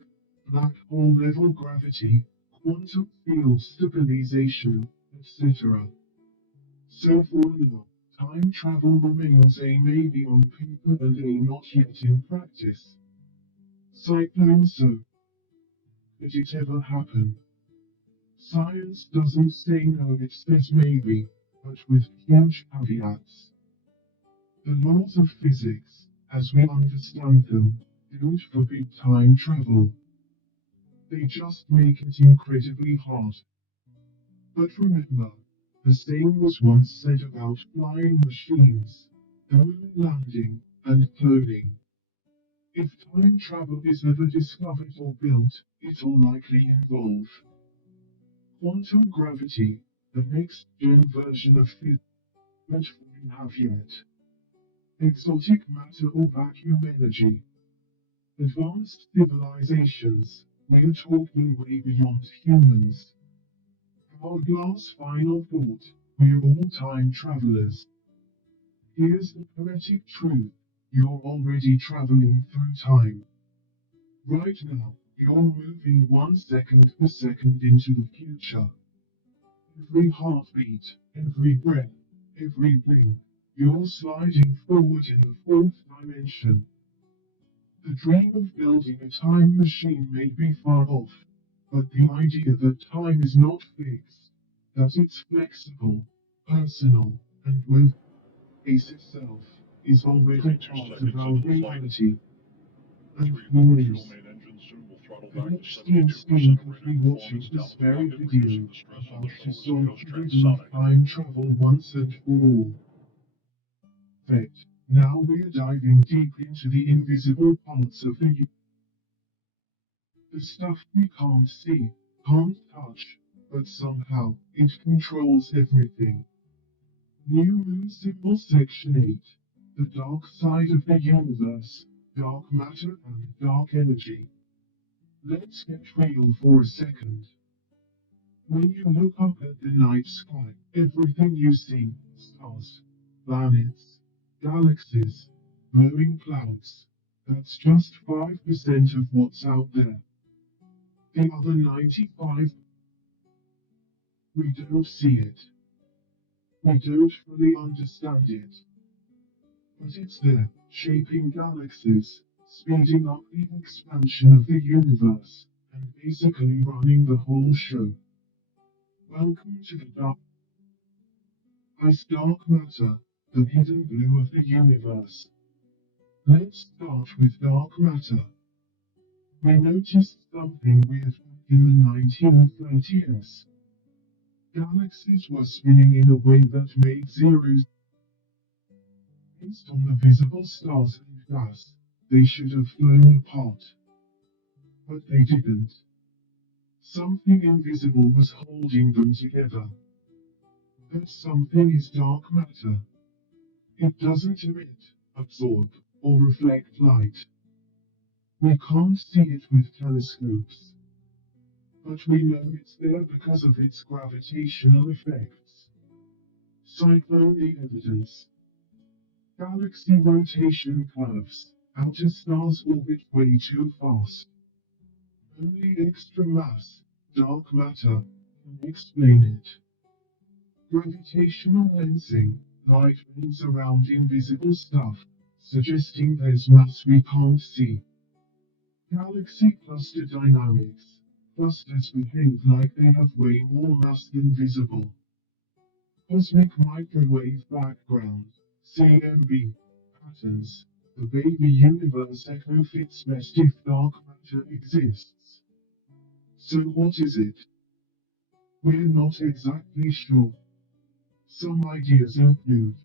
black hole level gravity, quantum field stabilization, etc. So for now, time travel remains a maybe on paper and a not yet in practice. Cyclone so. Could it ever happen? Science doesn't say no, it says maybe, but with huge caveats. The laws of physics, as we understand them, don't forbid time travel. They just make it incredibly hard. But remember, the same was once said about flying machines, the moon landing, and cloning. If time travel is ever discovered or built, it'll likely involve quantum gravity, the next gen version of physics that we have yet, exotic matter or vacuum energy, advanced civilizations, we're talking way beyond humans. Our last final thought: we're all time travelers. Here's the poetic truth: you're already traveling through time. Right now, you're moving 1 second per second into the future. Every heartbeat, every breath, every blink, you're sliding forward in the fourth dimension. The dream of building a time machine may be far off, but the idea that time is not fixed, that it's flexible, personal, and will face itself, is already 32 part of seconds our into the flight. reality. And 3 who forward fuel knows? main engine soon will throttle The back to next 72% instinct could be rated watching performance down this the very cockpit, video, reducing the stress on the about to shoulders of solve Ghost the riddle of Transonic. time travel once and for all. Perfect. Now we're diving deep into the invisible parts of the stuff we can't see, can't touch, but somehow it controls everything. New Moon Symbol Section 8. The dark side of the universe, dark matter and dark energy. Let's get real for a second. When you look up at the night sky, everything you see, stars, planets, galaxies, glowing clouds, that's just 5% of what's out there. The other 95, we don't see it. We don't fully understand it. But it's there, shaping galaxies, speeding up the expansion of the universe, and basically running the whole show. Welcome to the dark matter, the hidden blue of the universe. Let's start with dark matter. We noticed something weird in the 1930s. Galaxies were spinning in a way that made zero based on the visible stars and gas. They should have flown apart. But they didn't. Something invisible was holding them together. That something is dark matter. It doesn't emit, absorb, or reflect light. We can't see it with telescopes. But we know it's there because of its gravitational effects. Cyclone evidence. Galaxy rotation curves. Outer stars orbit way too fast. Only extra mass, dark matter, can explain it. Gravitational lensing, light bends around invisible stuff, suggesting there's mass we can't see. Galaxy cluster dynamics. Clusters behave like they have way more mass than visible. Cosmic microwave background, CMB, patterns. The baby universe echo fits best if dark matter exists. So what is it? We're not exactly sure. Some ideas include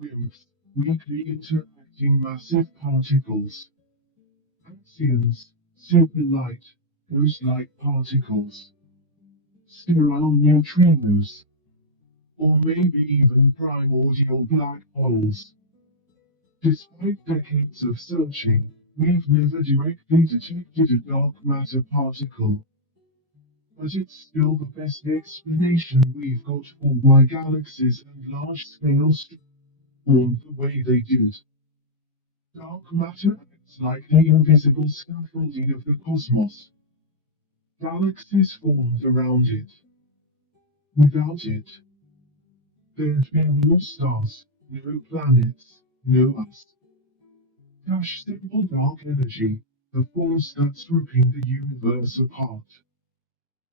WIMPs, weakly interacting massive particles, axions, super-light, ghost-like particles, sterile neutrinos, or maybe even primordial black holes. Despite decades of searching, we've never directly detected a dark matter particle. But it's still the best explanation we've got for why galaxies and large-scale stars formed the way they did. Dark matter acts like the invisible scaffolding of the cosmos. Galaxies formed around it. Without it, there'd be no stars, no planets, no us. Dash simple dark energy, the force that's ripping the universe apart.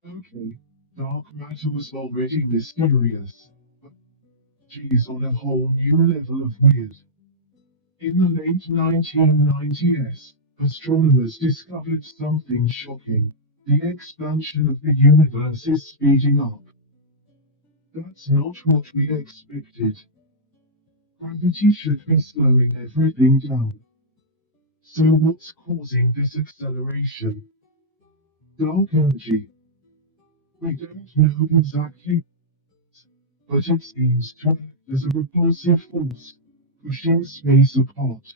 Okay, dark matter was already mysterious, but geez, on a whole new level of weird. In the late 1990s, astronomers discovered something shocking. The expansion of the universe is speeding up. That's not what we expected. Gravity should be slowing everything down. So what's causing this acceleration? Dark energy. We don't know exactly, but it seems to act as a repulsive force, pushing space apart.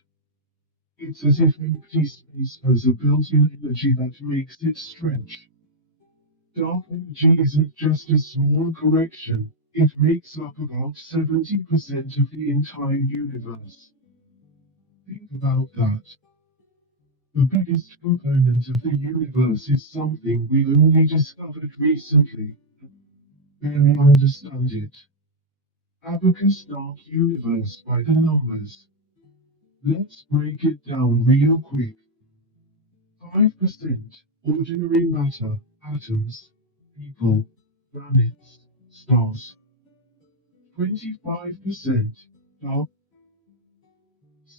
It's as if empty space has a built-in energy that makes it stretch. Dark energy isn't just a small correction, it makes up about 70% of the entire universe. Think about that. The biggest component of the universe is something we only discovered recently. Barely understand it. Abacus dark universe by the numbers. Let's break it down real quick. 5% ordinary matter, atoms, people, planets, stars. 25% dark,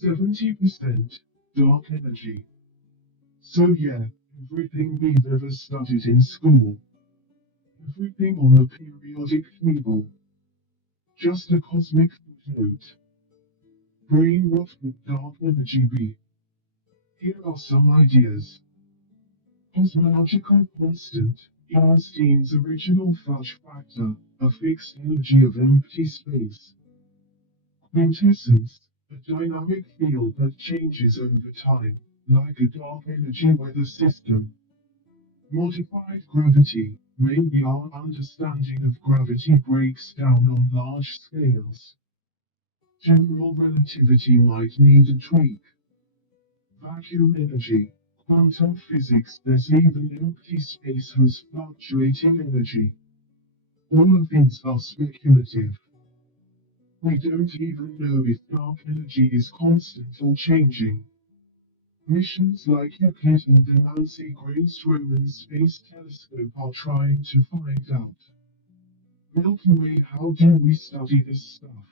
70% dark energy. So yeah, everything we've ever studied in school. Everything on the periodic table. Just a cosmic footnote. Brain, what would dark energy be? Here are some ideas. Cosmological constant, Einstein's original fudge factor, a fixed energy of empty space. Quintessence, a dynamic field that changes over time, like a dark energy weather system. Modified gravity, maybe our understanding of gravity breaks down on large scales. General relativity might need a tweak. Vacuum energy, quantum physics, there's even empty space has fluctuating energy. All of these are speculative. We don't even know if dark energy is constant or changing. Missions like Euclid and the Nancy Grace Roman Space Telescope are trying to find out. Milky Way, how do we study this stuff?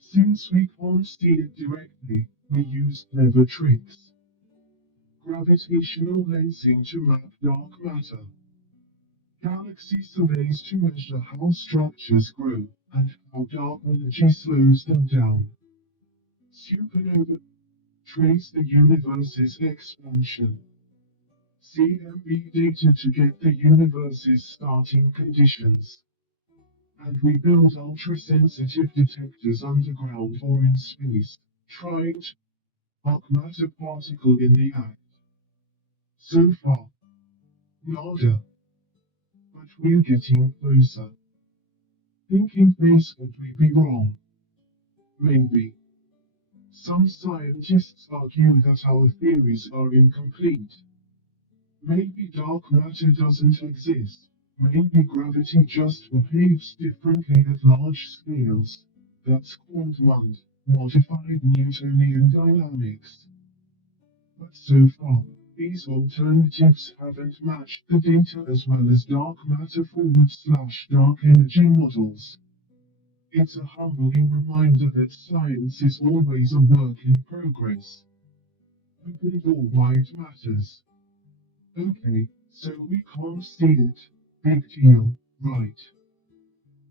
Since we can't see it directly, we use clever tricks. Gravitational lensing to map dark matter. Galaxy surveys to measure how structures grow and how dark energy slows them down. Supernova trace the universe's expansion. CMB data to get the universe's starting conditions. And we build ultra-sensitive detectors underground or in space, trying to dark matter particle in the act. So far, nada, but we're getting closer. Thinking phase, could we be wrong? Maybe. Some scientists argue that our theories are incomplete. Maybe dark matter doesn't exist. Maybe gravity just behaves differently at large scales. That's called modified Newtonian dynamics. But so far, these alternatives haven't matched the data as well as dark matter /dark energy models. It's a humbling reminder that science is always a work in progress. Open door, why it matters. Okay, so we can't see it. Big deal, right?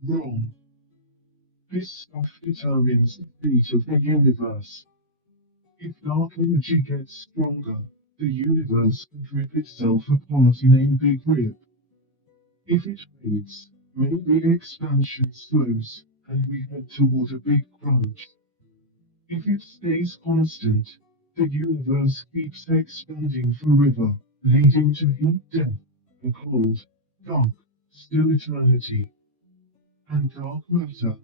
Wrong. This stuff determines the fate of the universe. If dark energy gets stronger, the universe could rip itself apart in a big rip. If it fades, maybe expansion slows, and we head toward a big crunch. If it stays constant, the universe keeps expanding forever, leading to heat death, a cold, dark, still eternity. And dark matter.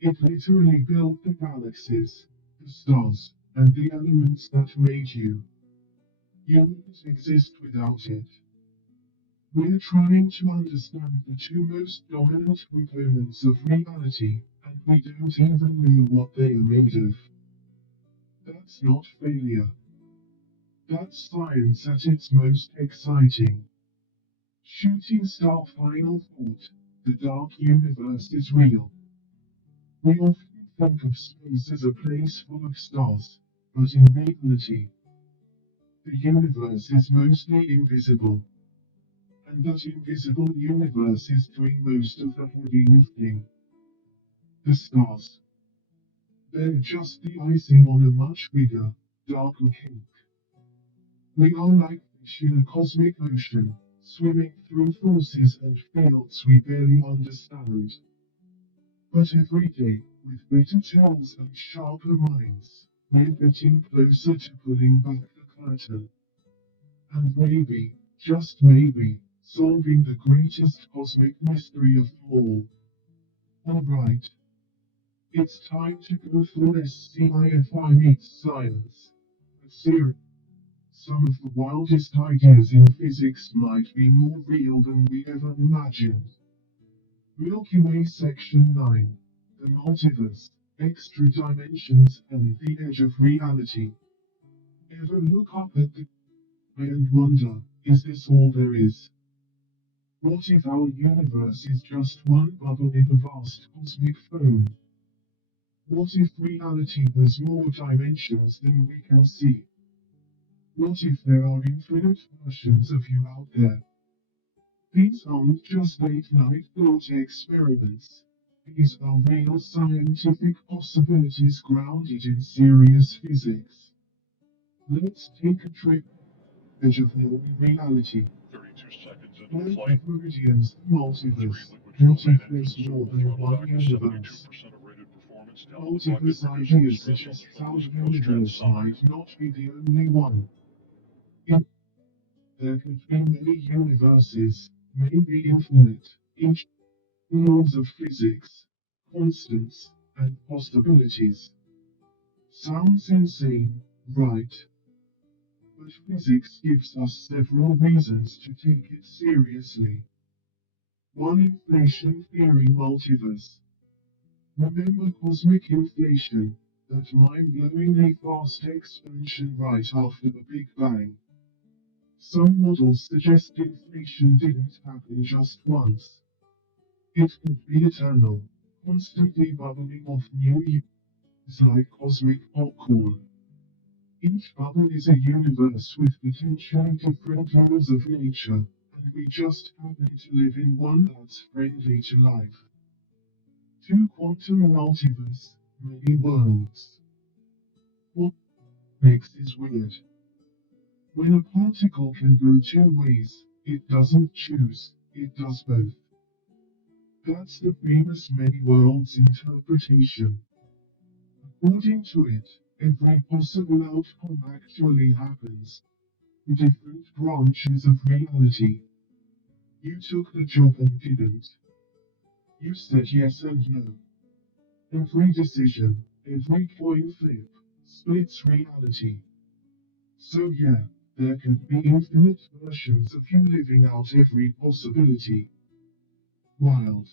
It literally built the galaxies, the stars, and the elements that made you. You wouldn't exist without it. We're trying to understand the two most dominant components of reality, and we don't even know what they are made of. That's not failure. That's science at its most exciting. Shooting star final thought. The dark universe is real. We often think of space as a place full of stars, but in reality, the universe is mostly invisible. And that invisible universe is doing most of the heavy lifting. The stars. They're just the icing on a much bigger, darker cake. We are like fish in a cosmic ocean, swimming through forces and fields we barely understand. But every day, with better tools and sharper minds, we're getting closer to pulling back the curtain. And maybe, just maybe, solving the greatest cosmic mystery of them all. Alright, it's time to go full sci-fi meets science. But seriously, some of the wildest ideas in physics might be more real than we ever imagined. Milky Way Section 9. The Multiverse, Extra Dimensions, and the Edge of Reality. Ever look up at the sky and wonder, is this all there is? What if our universe is just one bubble in a vast cosmic foam? What if reality has more dimensions than we can see? What if there are infinite versions of you out there? These aren't just late-night thought experiments. These are real scientific possibilities grounded in serious physics. Let's take a trip to the edge of reality. 32 seconds into the Like flight. the Meridian's multiverse. Three liquid What fuel if main there's engines more will than throttle one back to universe? 72% of rated performance down to the Multiverse cockpit, reducing the ideas stress on suggest our fuel as it goes universe transonic. might not be the only one. In there could be many universes, maybe infinite, each with laws of physics, constants, and possibilities. Sounds insane, right? But physics gives us several reasons to take it seriously. One, inflation theory multiverse. Remember cosmic inflation? that mind-blowingly fast expansion right after the Big Bang. Some models suggest inflation didn't happen just once. It could be eternal, constantly bubbling off new events like cosmic popcorn. Each bubble is a universe with potentially different laws of nature, and we just happen to live in one that's friendly to life. Two quantum multiverse, many worlds. What makes is weird. When a particle can go two ways, it doesn't choose, it does both. That's the famous many worlds interpretation. According to it, every possible outcome actually happens. Different branches of reality. You took the job and didn't. You said yes and no. Every decision, every coin flip, splits reality. So yeah, there could be infinite versions of you living out every possibility. Wild.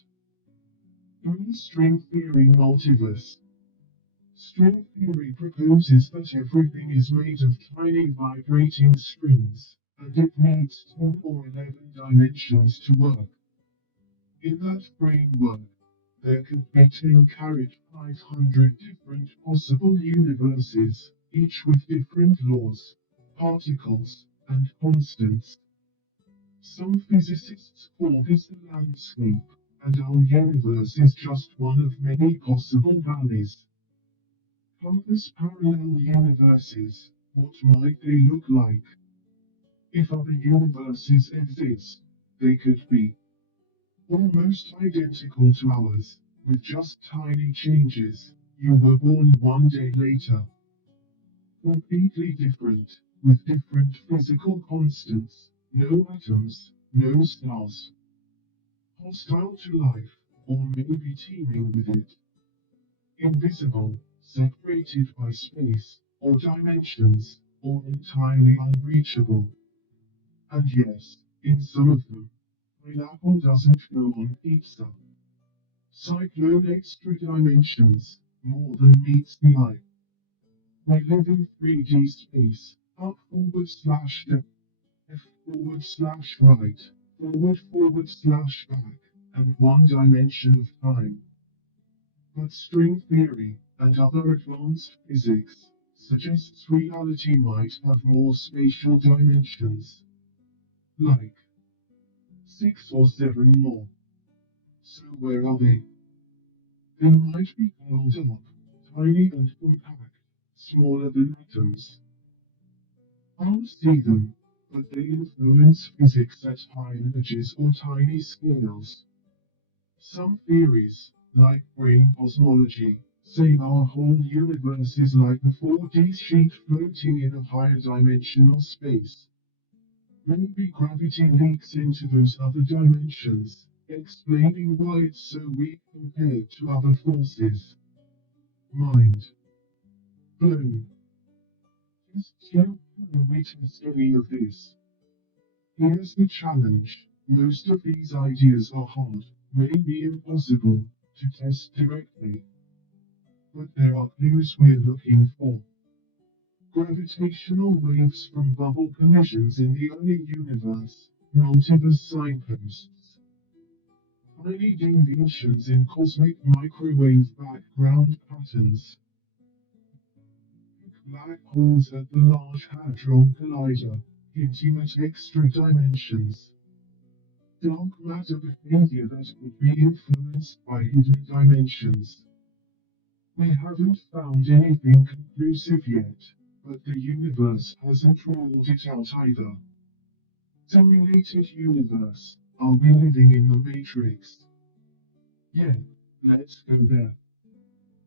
String theory multiverse. String theory proposes that everything is made of tiny vibrating strings, and it needs 10 or 11 dimensions to work. In that framework, there could be 10 carat 500 different possible universes, each with different laws, particles, and constants. Some physicists call this the landscape, and our universe is just one of many possible valleys. Countless parallel universes, what might they look like? If other universes exist, they could be almost identical to ours, with just tiny changes. You were born one day later. Completely different, with different physical constants, no atoms, no stars. Hostile to life, or maybe teeming with it. Invisible, separated by space, or dimensions, or entirely unreachable. And yes, in some of them, pineapple doesn't go on pizza. Cyclone extra dimensions, more than meets the eye. We live in 3D space, up forward slash left, left forward slash right, forward slash back, and one dimension of time. But string theory, and other advanced physics, suggests reality might have more spatial dimensions. Like 6 or 7 more. So where are they? They might be curled up, tiny and compact, smaller than atoms. Can't see them, but they influence physics at high energies or tiny scales. Some theories, like brain cosmology, say our whole universe is like a 4D sheet floating in a higher dimensional space. Maybe gravity leaks into those other dimensions, explaining why it's so weak compared to other forces. Mind blown. Just how can we test any of this? Here's the challenge. Most of these ideas are hard, maybe impossible, to test directly. But there are clues we're looking for. Gravitational waves from bubble collisions in the early universe, multiverse signposts. Tiny deviations in cosmic microwave background patterns. Black holes at the Large Hadron Collider, hinting at extra dimensions. Dark matter behavior that could be influenced by hidden dimensions. We haven't found anything conclusive yet, but the universe hasn't ruled it out either. Simulated universe, are we living in the Matrix? Yeah, let's go there.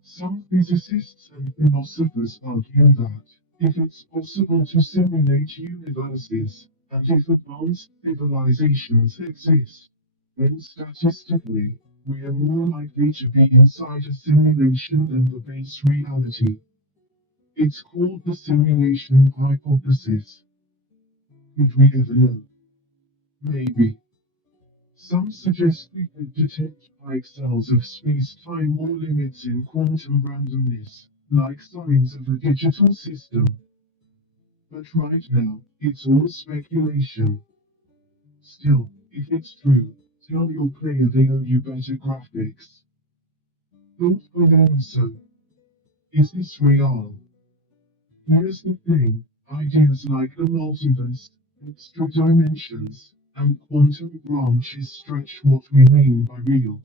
Some physicists and philosophers argue that, if it's possible to simulate universes, and if advanced civilizations exist, then statistically, we are more likely to be inside a simulation than the base reality. It's called the simulation hypothesis. Could we ever know? Maybe. Some suggest we could detect like cells of space-time or limits in quantum randomness, like signs of a digital system. But right now, it's all speculation. Still, if it's true, tell your player they owe you better graphics. Thoughtful answer. Is this real? Here's the thing, ideas like the multiverse, extra dimensions, and quantum branches stretch what we mean by real.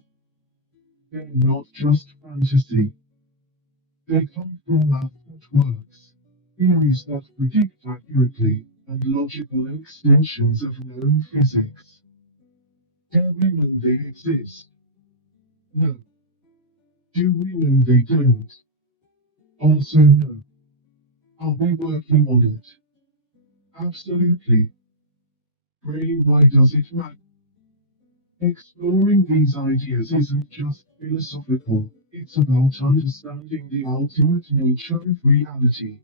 They're not just fantasy. They come from math that works, theories that predict accurately, and logical extensions of known physics. Do we know they exist? No. Do we know they don't? Also no. Are we working on it? Absolutely. Brain, why does it matter? Exploring these ideas isn't just philosophical, it's about understanding the ultimate nature of reality.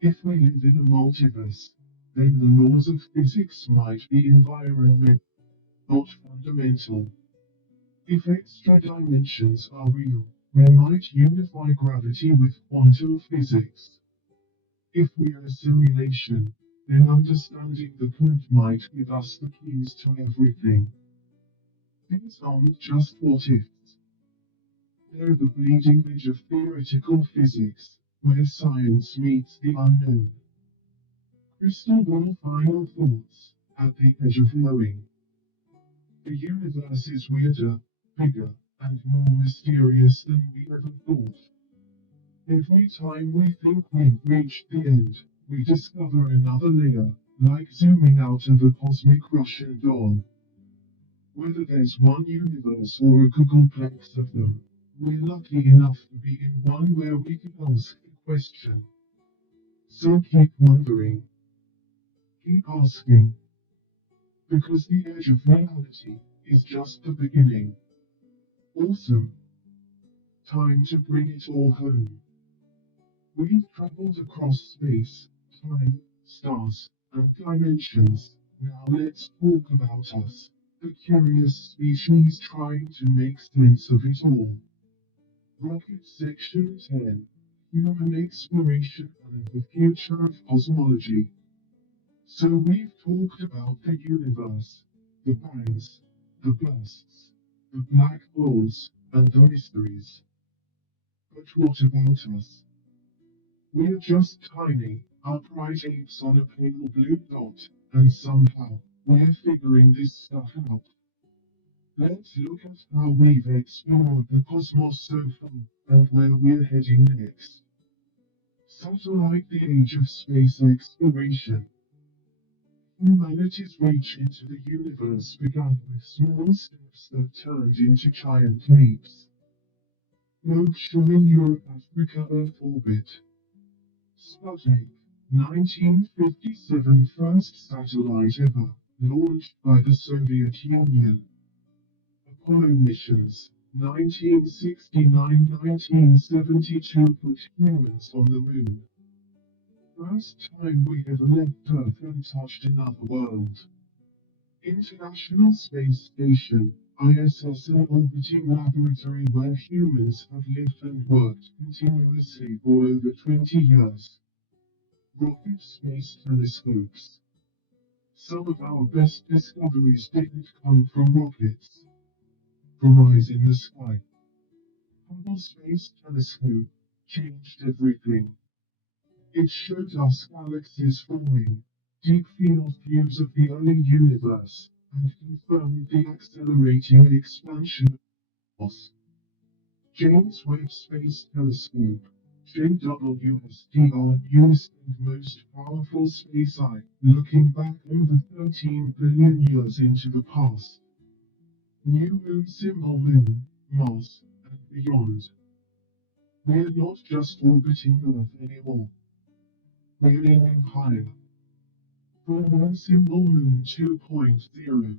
If we live in a multiverse, then the laws of physics might be environmental, not fundamental. If extra dimensions are real, we might unify gravity with quantum physics. If we're a simulation, then understanding the code might give us the keys to everything. These aren't just what ifs. They're the bleeding edge of theoretical physics, where science meets the unknown. Crystal ball final thoughts, at the edge of knowing. The universe is weirder, bigger, and more mysterious than we ever thought. Every time we think we've reached the end, we discover another layer, like zooming out of a cosmic Russian doll. Whether there's one universe or a googleplex of them, we're lucky enough to be in one where we can ask a question. So keep wondering, keep asking, because the edge of reality is just the beginning. Awesome. Time to bring it all home. We've traveled across space, time, stars, and dimensions. Now let's talk about us, the curious species trying to make sense of it all. Rocket Section 10. Human Exploration and the Future of Cosmology. So we've talked about the universe, the bangs, the bursts, the black holes, and the mysteries. But what about us? We're just tiny, upright apes on a pale blue dot, and somehow, we're figuring this stuff out. Let's look at how we've explored the cosmos so far, and where we're heading next. Satellite the age of space exploration. Humanity's reach into the universe began with small steps that turned into giant leaps. Globe showing Europe, Africa, Earth orbit. Sputnik, 1957, first satellite ever, launched by the Soviet Union. Apollo missions, 1969-1972, put humans on the moon. First time we ever left Earth and touched another world. International Space Station, ISS, an orbiting laboratory where humans have lived and worked continuously for over 20 years. Rocket space telescopes. Some of our best discoveries didn't come from rockets. From eyes in the sky. Hubble Space Telescope changed everything. It showed us galaxies forming, deep field views of the early universe, and confirmed the accelerating expansion of cosmos. James Webb Space Telescope, JWST, newest and most powerful space eye, looking back over 13 billion years into the past. New moon symbol moon, Mars, and beyond. We're not just orbiting Earth anymore. We're aiming higher. Full moon symbol moon 2.0.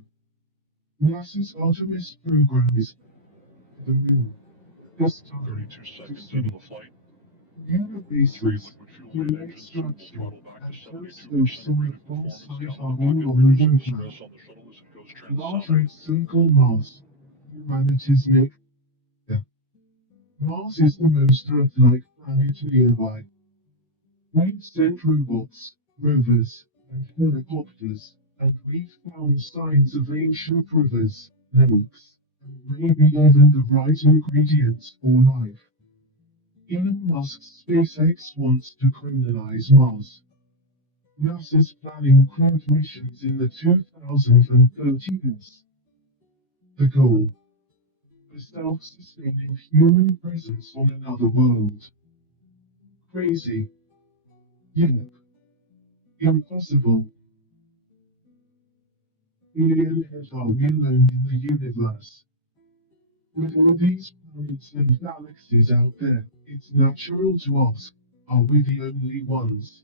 NASA's Artemis program is the moon. This time, 32 to seconds into see the flight. lunar 3 bases, liquid fuel fuel main engines, full extraction, throttle back and to 72% telescopes on the rated far performance side down are in the all pocket, on the reducing the roadmap. stress on the shuttle as it goes Large transonic. red circle Mars, humanity's next step. Mars is the most Earth-like planet nearby. We've sent robots, rovers, and helicopters, and we've found signs of ancient rivers, lakes, and maybe even the right ingredients for life. Elon Musk's SpaceX wants to colonize Mars. NASA's planning crewed missions in the 2030s. The goal: a self-sustaining human presence on another world. Crazy? Yep. Impossible. Alien head, are we alone in the universe? With all these planets and galaxies out there, it's natural to ask, are we the only ones?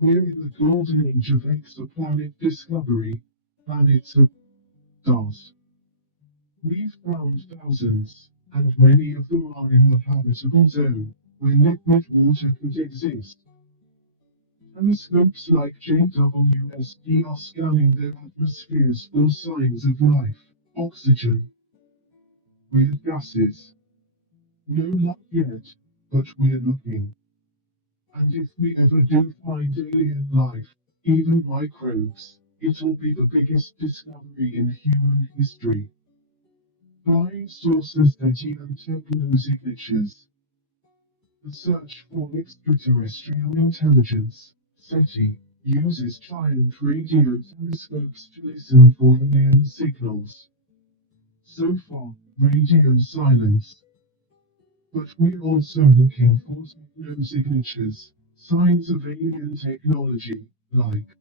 We're in the golden age of exoplanet discovery, planets of stars. We've found thousands, and many of them are in the habitable zone, where liquid water could exist. Telescopes like JWST are scanning their atmospheres for signs of life, oxygen, weird gases. No luck yet, but we're looking. And if we ever do find alien life, even microbes, it'll be the biggest discovery in human history. Flying saucers, SETI and techno-signatures. The search for extraterrestrial intelligence, SETI, uses giant radio telescopes to listen for alien signals. So far, radio silence. But we're also looking for techno-signatures, signs of alien technology, like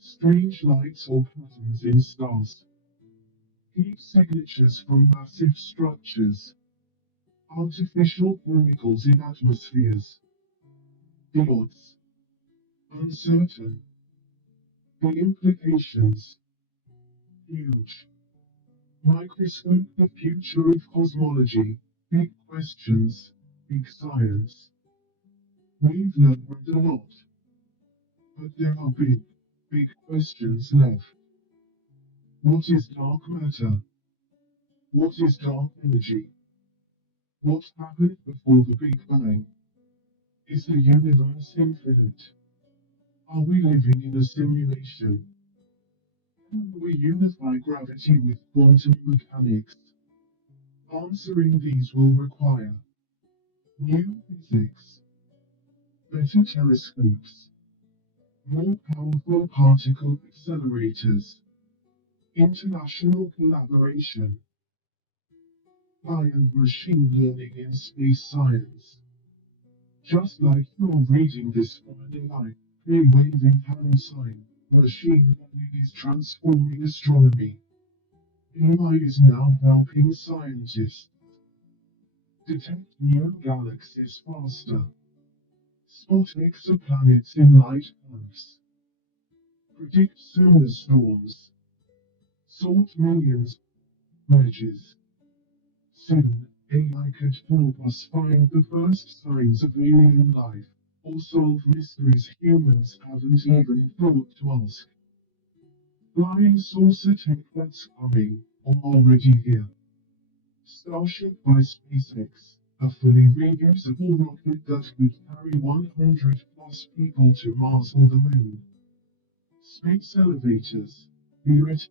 strange lights or patterns in stars. Heat signatures from massive structures. Artificial chemicals in atmospheres. The odds. Uncertain. The implications. Huge. Microscope, the future of cosmology. Big questions. Big science. We've learned a lot. But there are big questions left. What is dark matter? What is dark energy? What happened before the Big Bang? Is the universe infinite? Are we living in a simulation? Can we unify gravity with quantum mechanics? Answering these will require new physics, better telescopes, more powerful particle accelerators, international collaboration, AI and machine learning in space science. Just like you're reading this from an AI, waving hand sign, machine learning is transforming astronomy. AI is now helping scientists detect new galaxies faster, spot exoplanets in light paths, predict solar storms, sort millions of images. Soon, AI could help us find the first signs of alien life, or solve mysteries humans haven't even thought to ask. Flying saucer tech that's coming, or already here. Starship by SpaceX, a fully reusable rocket that could carry 100 plus people to Mars or the Moon. Space elevators, Spirit,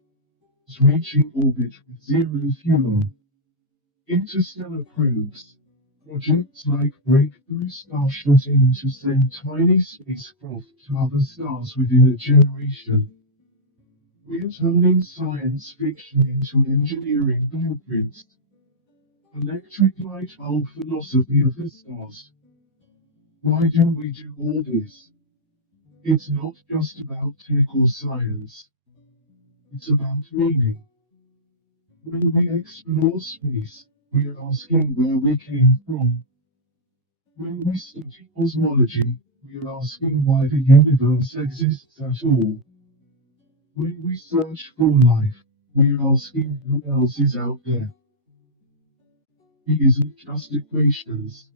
reaching orbit with zero fuel. Interstellar probes. Projects like Breakthrough Starshot aim to send tiny spacecraft to other stars within a generation. We're turning science fiction into engineering blueprints. Electric light bulb philosophy of the stars. Why do we do all this? It's not just about tech or science. It's about meaning. When we explore space, we're asking where we came from. When we study cosmology, we're asking why the universe exists at all. When we search for life, we're asking who else is out there. It isn't just equations.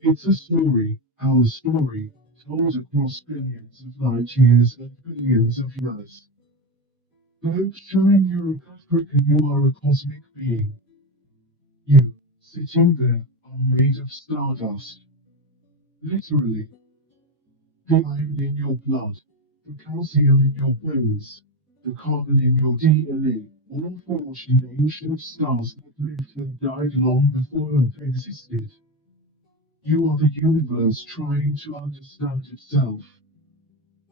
It's a story, our story, told across billions of light years and billions of years. Globe showing Europe, Africa, you are a cosmic being. You, sitting there, are are made of stardust. Literally. The iron in your blood, the calcium in your bones, the carbon in your DNA, all forged in ancient stars that lived and died long before Earth existed. You are the universe trying to understand itself.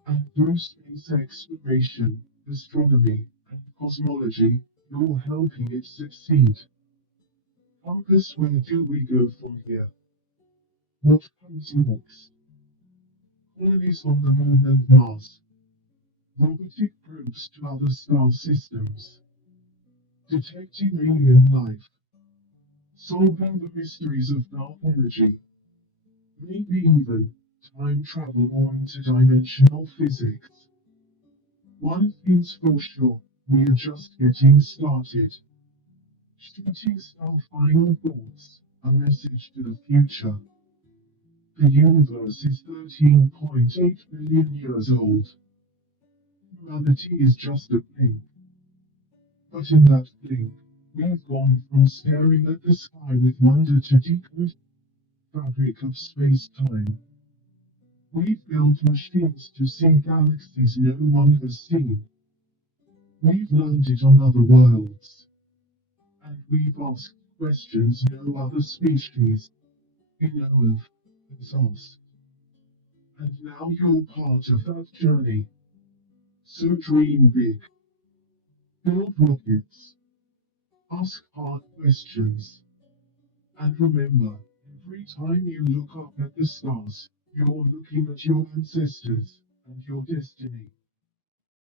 And through space exploration, astronomy, and cosmology, you're helping it succeed. Compass, where do we go from here? What comes next? Colonies on the Moon and Mars. Robotic probes to other star systems. Detecting alien life. Solving the mysteries of dark energy. Maybe even time travel or interdimensional physics. One thing's for sure, we're just getting started. Shooting star final thoughts, a message to the future. The universe is 13.8 billion years old. Humanity is just a blink. But in that blink, we've gone from staring at the sky with wonder to decode the fabric of space-time. We've built machines to see galaxies no one has seen. We've landed on other worlds. And we've asked questions no other species in Earth has asked. And now you're part of that journey. So dream big. Build rockets. Ask hard questions. And remember, every time you look up at the stars, you're looking at your ancestors and your destiny.